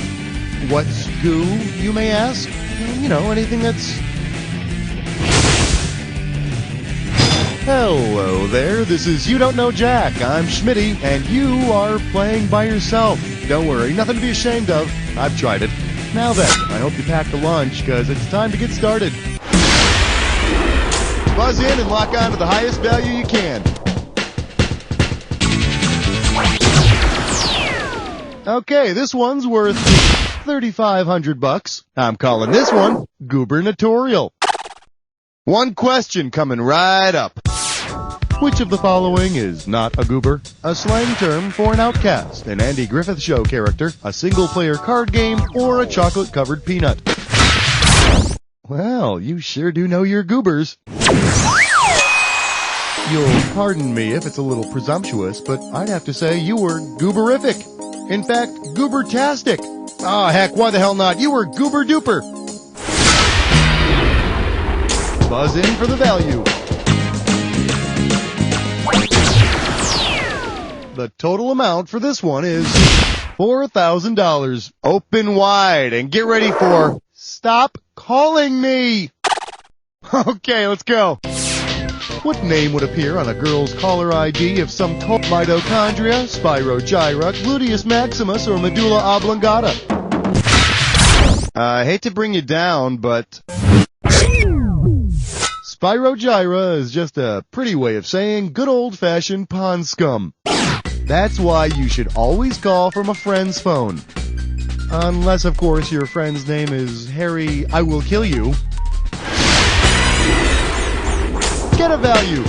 What's Goo, you may ask? You know, anything that's... Hello there, this is You Don't Know Jack. I'm Schmitty, and you are playing by yourself. Don't worry, nothing to be ashamed of. I've tried it. Now then, I hope you packed a lunch, because it's time to get started. Buzz in and lock on to the highest value you can. Okay, this one's worth $3,500. I'm calling this one Gubernatorial. One question coming right up. Which of the following is not a goober? A slang term for an outcast, an Andy Griffith Show character, a single-player card game, or a chocolate-covered peanut? Well, you sure do know your goobers. You'll pardon me if it's a little presumptuous, but I'd have to say you were gooberific. In fact, goobertastic. Ah, heck, why the hell not? You were goober-duper. Buzz in for the value. The total amount for this one is $4,000. Open wide and get ready for Stop Calling Me. Okay, let's go. What name would appear on a girl's caller ID if some mitochondria, spirogyra, gluteus maximus, or medulla oblongata? I hate to bring you down, but spirogyra is just a pretty way of saying good old-fashioned pond scum. That's why you should always call from a friend's phone. Unless, of course, your friend's name is Harry I Will Kill You. Get a value.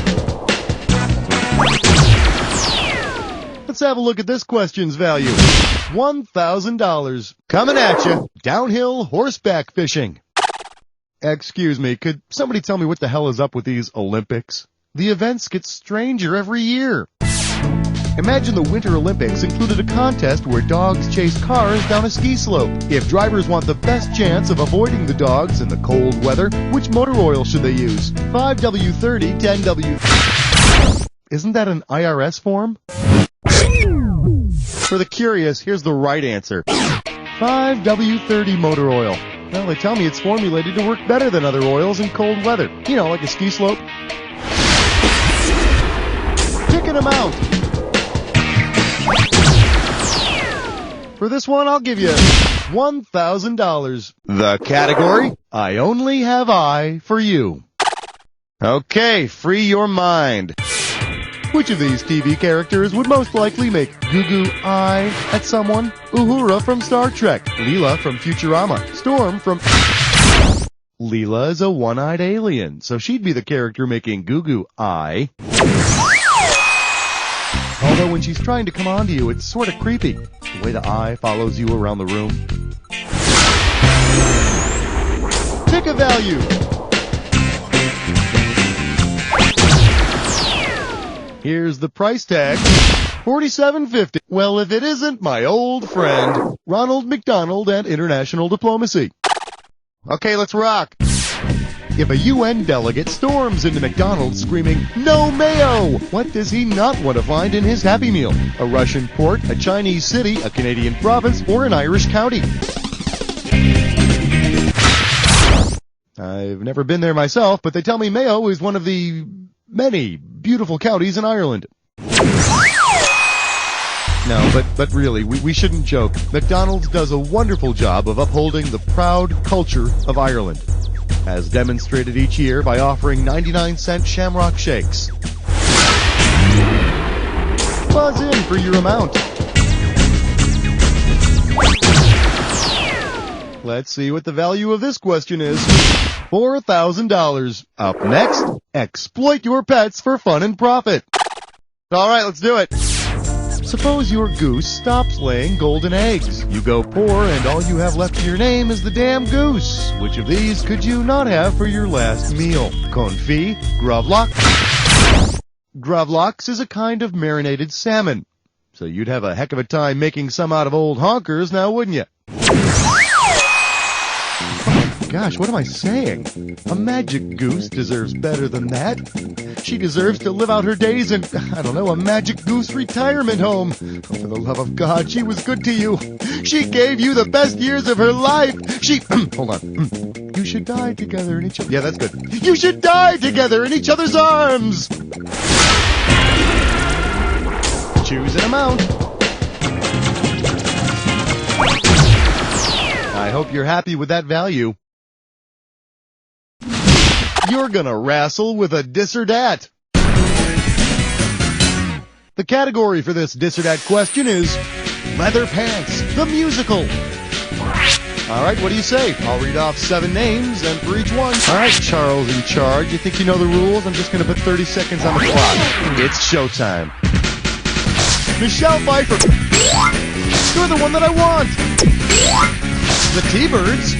Let's have a look at this question's value. $1,000. Coming at you. Downhill horseback fishing. Excuse me, could somebody tell me what the hell is up with these Olympics? The events get stranger every year. Imagine the Winter Olympics included a contest where dogs chase cars down a ski slope. If drivers want the best chance of avoiding the dogs in the cold weather, which motor oil should they use? 5W30, 10W... Isn't that an IRS form? For the curious, here's the right answer. 5W30 motor oil. Well, they tell me it's formulated to work better than other oils in cold weather. You know, like a ski slope. Pick an amount. For this one, I'll give you $1,000. The category, I only have eye for you. Okay, free your mind. Which of these TV characters would most likely make goo-goo eye at someone? Uhura from Star Trek, Leela from Futurama, Storm from... Leela is a one-eyed alien, so she'd be the character making goo-goo eye. Although when she's trying to come on to you, it's sort of creepy. The way the eye follows you around the room. Pick a value. Here's the price tag. $47.50. Well, if it isn't my old friend, Ronald McDonald at International Diplomacy. Okay, let's rock. If a UN delegate storms into McDonald's screaming, "No mayo!" what does he not want to find in his Happy Meal? A Russian port, a Chinese city, a Canadian province, or an Irish county? I've never been there myself, but they tell me Mayo is one of the many beautiful counties in Ireland. No, but really, we shouldn't joke. McDonald's does a wonderful job of upholding the proud culture of Ireland, as demonstrated each year by offering 99-cent Shamrock Shakes. Buzz in for your amount. Let's see what the value of this question is. $4,000. Up next, exploit your pets for fun and profit. All right, let's do it. Suppose your goose stops laying golden eggs. You go poor, and all you have left to your name is the damn goose. Which of these could you not have for your last meal? Confit, gravlax. Gravlax is a kind of marinated salmon. So you'd have a heck of a time making some out of old honkers now, wouldn't you? Gosh, what am I saying? A magic goose deserves better than that. She deserves to live out her days in, I don't know, a magic goose retirement home. Oh, for the love of God, she was good to you. She gave you the best years of her life. She, hold on. You should die together in each other. Yeah, that's good. You should die together in each other's arms. Choose an amount. I hope you're happy with that value. You're gonna wrestle with a dis or dat. The category for this dis or dat question is Leather Pants, the musical. All right, what do you say? I'll read off 7 names, and for each one. All right, Charles in charge. You think you know the rules? I'm just gonna put 30 seconds on the clock. It's showtime. Michelle Pfeiffer. You're the one that I want. The T-Birds.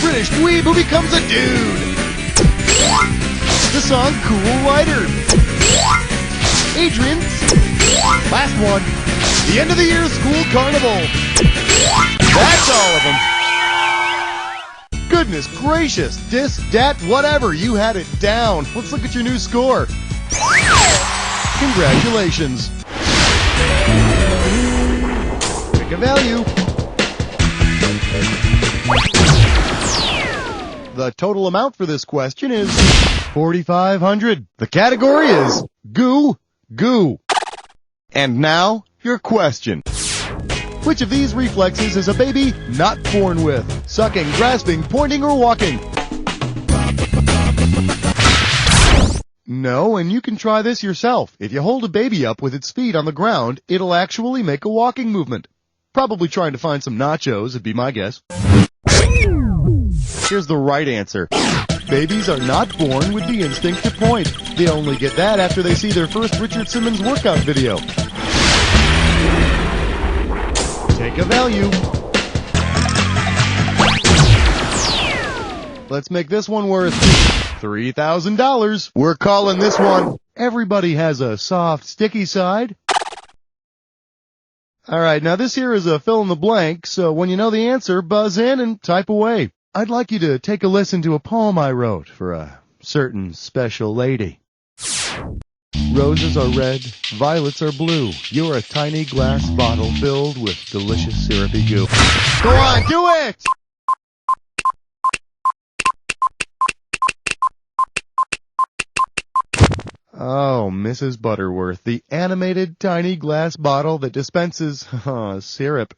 British dweeb who becomes a dude. The song Cool Rider. Adrian. Last one. The end of the year school carnival. That's all of them. Goodness gracious, dis, dat, whatever, you had it down. Let's look at your new score. Congratulations. Pick a value. The total amount for this question is $4,500. The category is goo, goo. And now, your question. Which of these reflexes is a baby not born with? Sucking, grasping, pointing, or walking? No, and you can try this yourself. If you hold a baby up with its feet on the ground, it'll actually make a walking movement. Probably trying to find some nachos would be my guess. Here's the right answer. Babies are not born with the instinct to point. They only get that after they see their first Richard Simmons workout video. Take a value. Let's make this one worth $3,000. We're calling this one, Everybody Has a Soft, Sticky Side. Alright, now this here is a fill in the blank, so when you know the answer, buzz in and type away. I'd like you to take a listen to a poem I wrote for a certain special lady. Roses are red, violets are blue. You're a tiny glass bottle filled with delicious syrupy goo. Go on, do it! Oh, Mrs. Butterworth, the animated tiny glass bottle that dispenses syrup.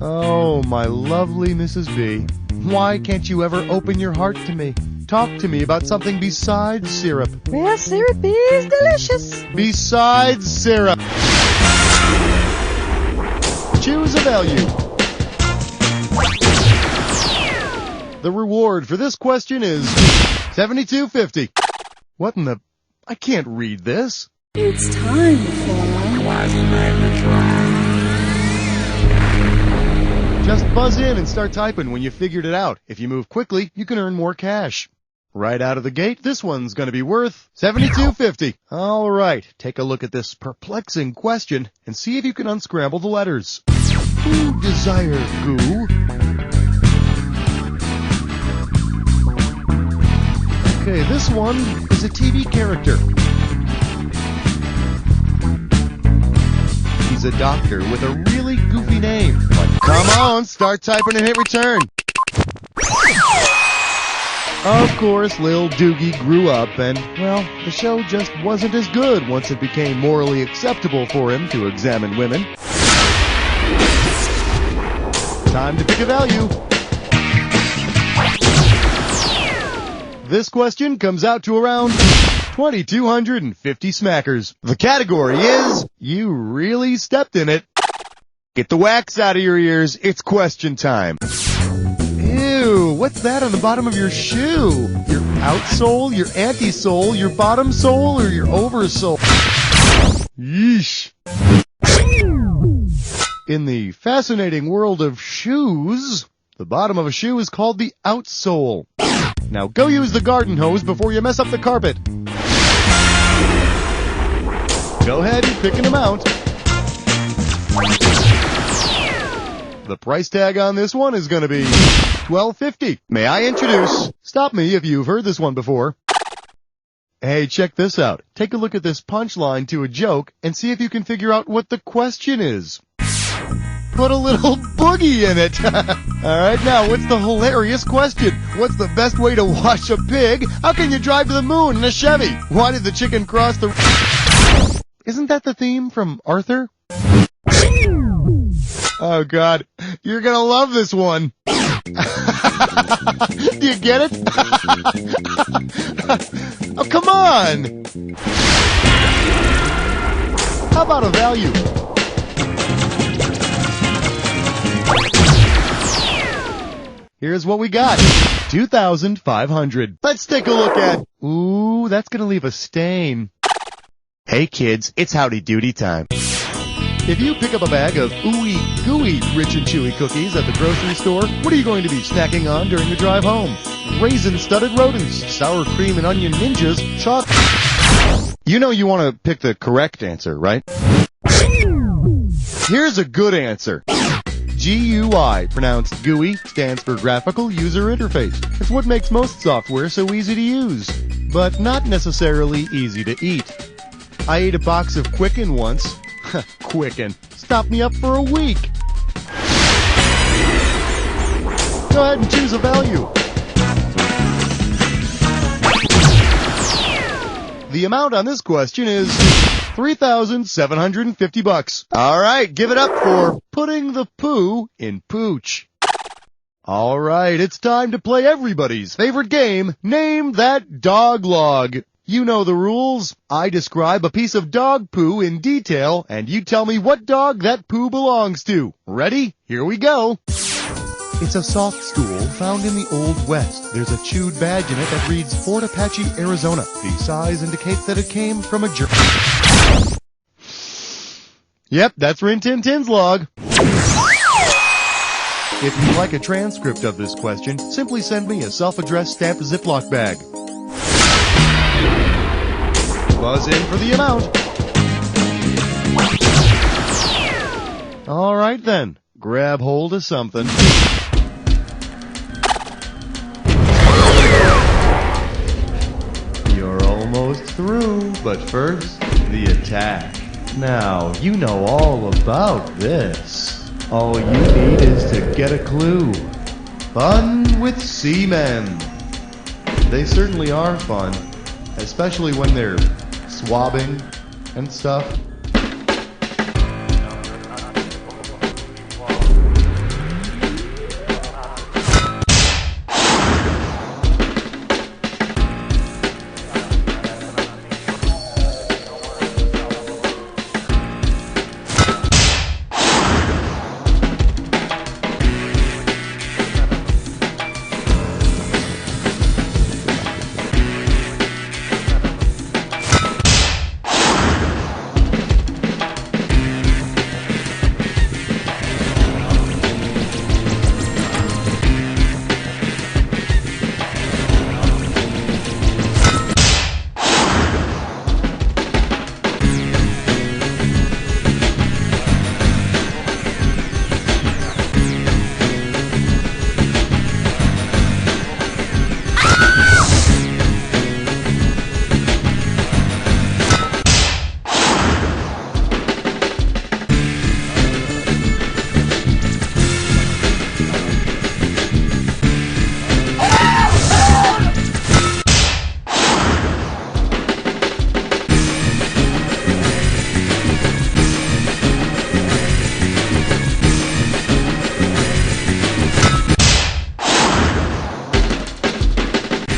Oh, my lovely Mrs. B. Why can't you ever open your heart to me? Talk to me about something besides syrup. Well, syrup is delicious. Besides syrup. Choose a value. The reward for this question is $72.50. What in the... I can't read this. It's time for... Just buzz in and start typing when you figured it out. If you move quickly, you can earn more cash. Right out of the gate, this one's going to be worth $72.50. All right, take a look at this perplexing question and see if you can unscramble the letters. Who desire goo? Okay, this one is a TV character. He's a doctor with a really goofy name. But come on, start typing and hit return. Of course, Lil Doogie grew up and, well, the show just wasn't as good once it became morally acceptable for him to examine women. Time to pick a value. This question comes out to around 2,250 smackers. The category is, you really stepped in it. Get the wax out of your ears, it's question time. Ew, what's that on the bottom of your shoe? Your outsole, your anti-sole, your bottom sole, or your oversole? Yeesh. In the fascinating world of shoes, the bottom of a shoe is called the outsole. Now go use the garden hose before you mess up the carpet. Go ahead and pick an amount. The price tag on this one is going to be $12.50. May I introduce? Stop me if you've heard this one before. Hey, check this out. Take a look at this punchline to a joke and see if you can figure out what the question is. Put a little boogie in it. All right, now, what's the hilarious question? What's the best way to wash a pig? How can you drive to the moon in a Chevy? Why did the chicken cross the... Isn't that the theme from Arthur? Oh, God. You're going to love this one. Do you get it? Oh, come on. How about a value? Here's what we got. $2,500. Let's take a look at... Ooh, that's going to leave a stain. Hey, kids, it's Howdy Doody time. If you pick up a bag of ooey gooey rich and chewy cookies at the grocery store, what are you going to be snacking on during the drive home? Raisin-studded rodents, sour cream and onion ninjas, chocolate... You know you want to pick the correct answer, right? Here's a good answer. GUI, pronounced GUI, stands for Graphical User Interface. It's what makes most software so easy to use, but not necessarily easy to eat. I ate a box of Quicken once. Quicken. Stopped me up for a week. Go ahead and choose a value. The amount on this question is $3,750. All right, give it up for putting the poo in pooch. All right, it's time to play everybody's favorite game, Name That Dog Log. You know the rules. I describe a piece of dog poo in detail, and you tell me what dog that poo belongs to. Ready? Here we go. It's a soft stool found in the Old West. There's a chewed badge in it that reads Fort Apache, Arizona. The size indicates that it came from a German. Yep, that's Rin Tin Tin's log. If you'd like a transcript of this question, simply send me a self-addressed stamped Ziploc bag. Buzz in for the amount. All right then, grab hold of something. You're almost through, but first, the attack. Now, you know all about this. All you need is to get a clue. Fun with seamen. They certainly are fun, especially when they're swabbing and stuff.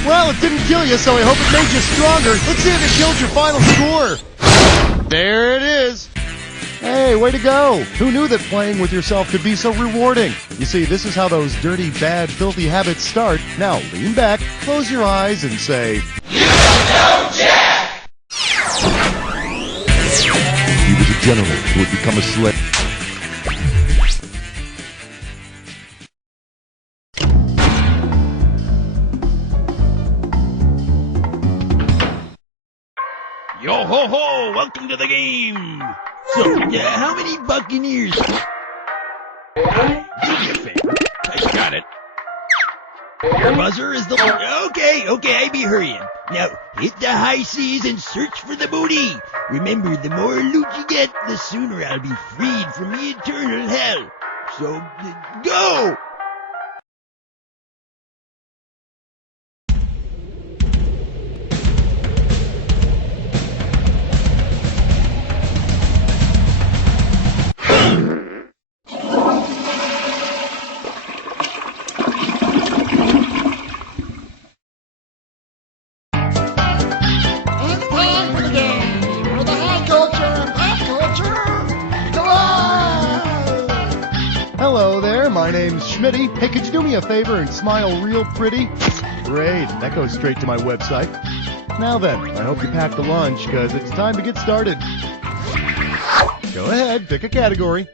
Well, it didn't kill you, so I hope it made you stronger. Let's see if it killed your final score. There it is. Hey, way to go. Who knew that playing with yourself could be so rewarding? You see, this is how those dirty, bad, filthy habits start. Now, lean back, close your eyes, and say, "You don't know Jack!" He was a gentleman who had become a slave. Yo ho ho! Welcome to the game. So, how many Buccaneers? Do me a favor. I got it. Your buzzer is the... Okay, I be hurrying. Now, hit the high seas and search for the booty. Remember, the more loot you get, the sooner I'll be freed from the eternal hell. So, go! Hello there, my name's Schmitty. Hey, could you do me a favor and smile real pretty? Great, that goes straight to my website. Now then, I hope you packed a lunch, because it's time to get started. Go ahead, pick a category.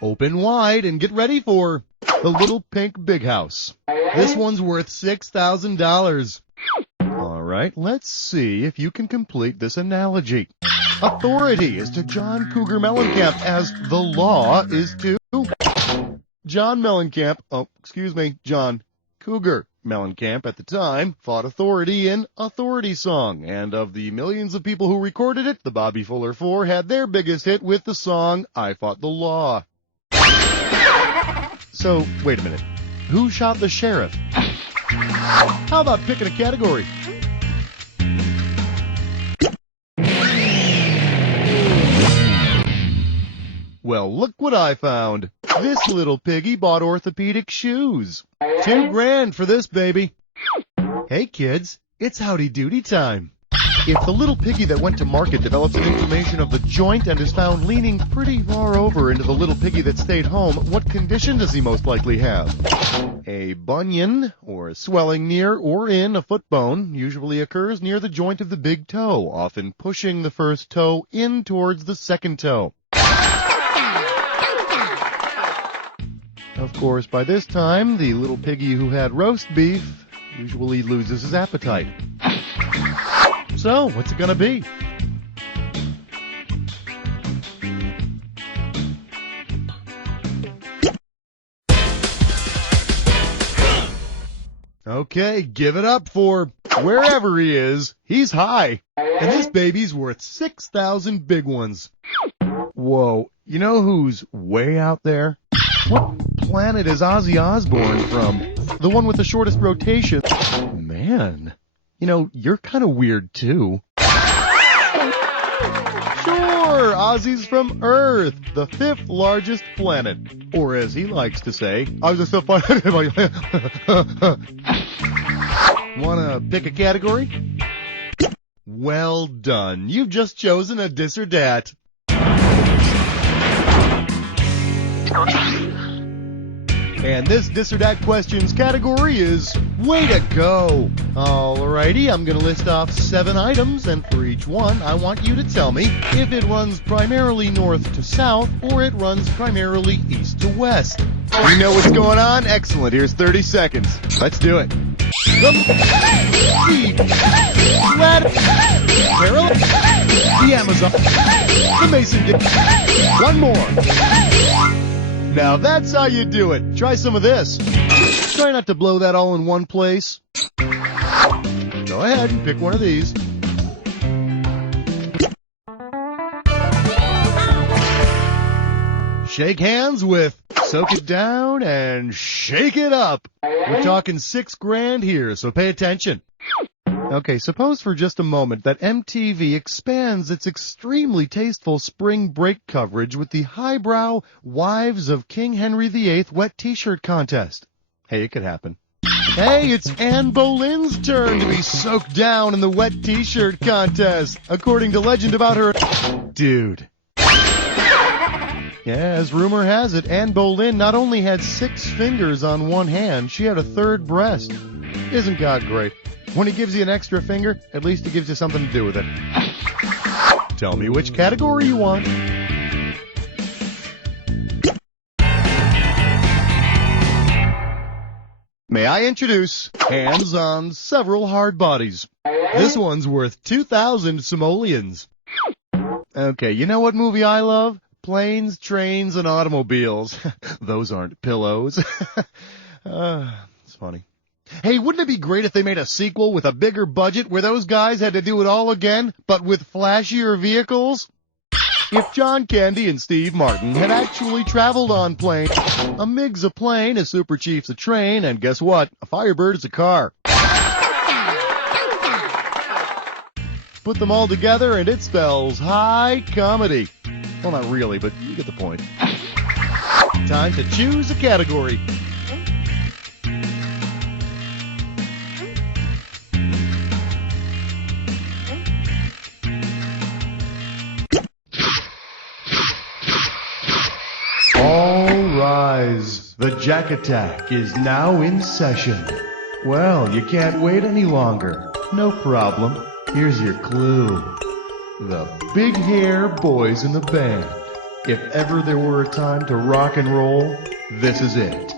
Open wide and get ready for the Little Pink Big House. This one's worth $6,000. All right, let's see if you can complete this analogy. Authority is to John Cougar Mellencamp as the law is to John Cougar Mellencamp at the time fought authority in Authority Song, and of the millions of people who recorded it, the Bobby Fuller Four had their biggest hit with the song I Fought the Law. So, wait a minute. Who shot the sheriff? How about picking a category? Well, look what I found. This little piggy bought orthopedic shoes. $2,000 for this baby. Hey kids, it's howdy doody time. If the little piggy that went to market develops an inflammation of the joint and is found leaning pretty far over into the little piggy that stayed home, what condition does he most likely have? A bunion, or a swelling near or in a foot bone, usually occurs near the joint of the big toe, often pushing the first toe in towards the second toe. Of course, by this time, the little piggy who had roast beef usually loses his appetite. So, what's it gonna be? Okay, give it up for wherever he is. He's high. And this baby's worth 6,000 big ones. Whoa, you know who's way out there? What planet is Ozzy Osbourne from? The one with the shortest rotation. Man, you know, you're kind of weird too. Sure, Ozzy's from Earth, the 5th largest planet. Or as he likes to say, Wanna pick a category? Well done. You've just chosen a dis or dat. And this dis or dat questions category is way to go. Alrighty, I'm going to list off 7 items, and for each one, I want you to tell me if it runs primarily north to south or it runs primarily east to west. You know what's going on? Excellent. Here's 30 seconds. Let's do it. The Amazon, the Mason Dixon. One more. Now that's how you do it. Try some of this. Try not to blow that all in one place. Go ahead and pick one of these. Shake hands with Soak It Down and Shake It Up. We're talking $6,000 here, so pay attention. Okay, suppose for just a moment that MTV expands its extremely tasteful spring break coverage with the highbrow Wives of King Henry VIII wet t-shirt contest. Hey, it could happen. Hey, it's Anne Boleyn's turn to be soaked down in the wet t-shirt contest, according to legend about her dude. Yeah, as rumor has it, Anne Boleyn not only had 6 fingers on one hand, she had a 3rd breast. Isn't God great? When he gives you an extra finger, at least he gives you something to do with it. Tell me which category you want. May I introduce Hands on Several Hard Bodies. This one's worth 2,000 simoleons. Okay, you know what movie I love? Planes, Trains, and Automobiles. Those aren't pillows. It's funny. Hey, wouldn't it be great if they made a sequel with a bigger budget where those guys had to do it all again, but with flashier vehicles? If John Candy and Steve Martin had actually traveled on planes, a MiG's a plane, a Super Chief's a train, and guess what? A Firebird is a car. Put them all together and it spells high comedy. Well, not really, but you get the point. Time to choose a category. All rise. The Jack Attack is now in session. Well, you can't wait any longer. No problem. Here's your clue. The Big Hair Boys in the Band. If ever there were a time to rock and roll, this is it.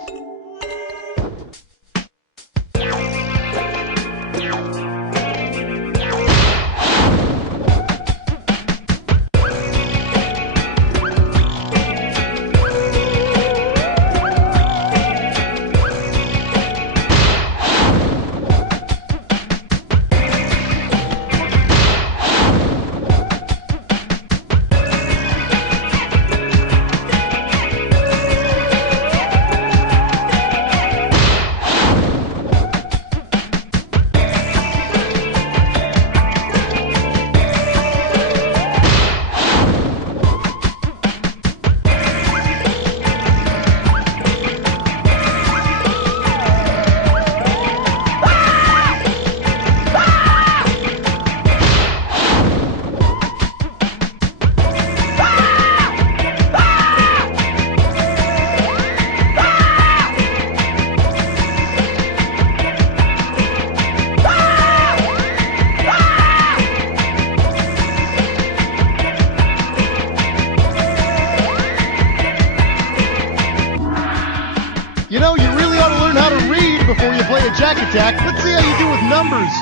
a Jack Attack. Let's see how you do with numbers.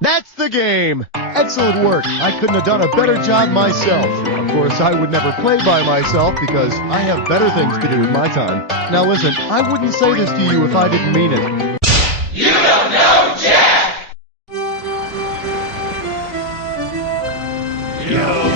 That's the game. Excellent work. I couldn't have done a better job myself. Of course, I would never play by myself because I have better things to do with my time. Now listen, I wouldn't say this to you if I didn't mean it. You don't know Jack! Yo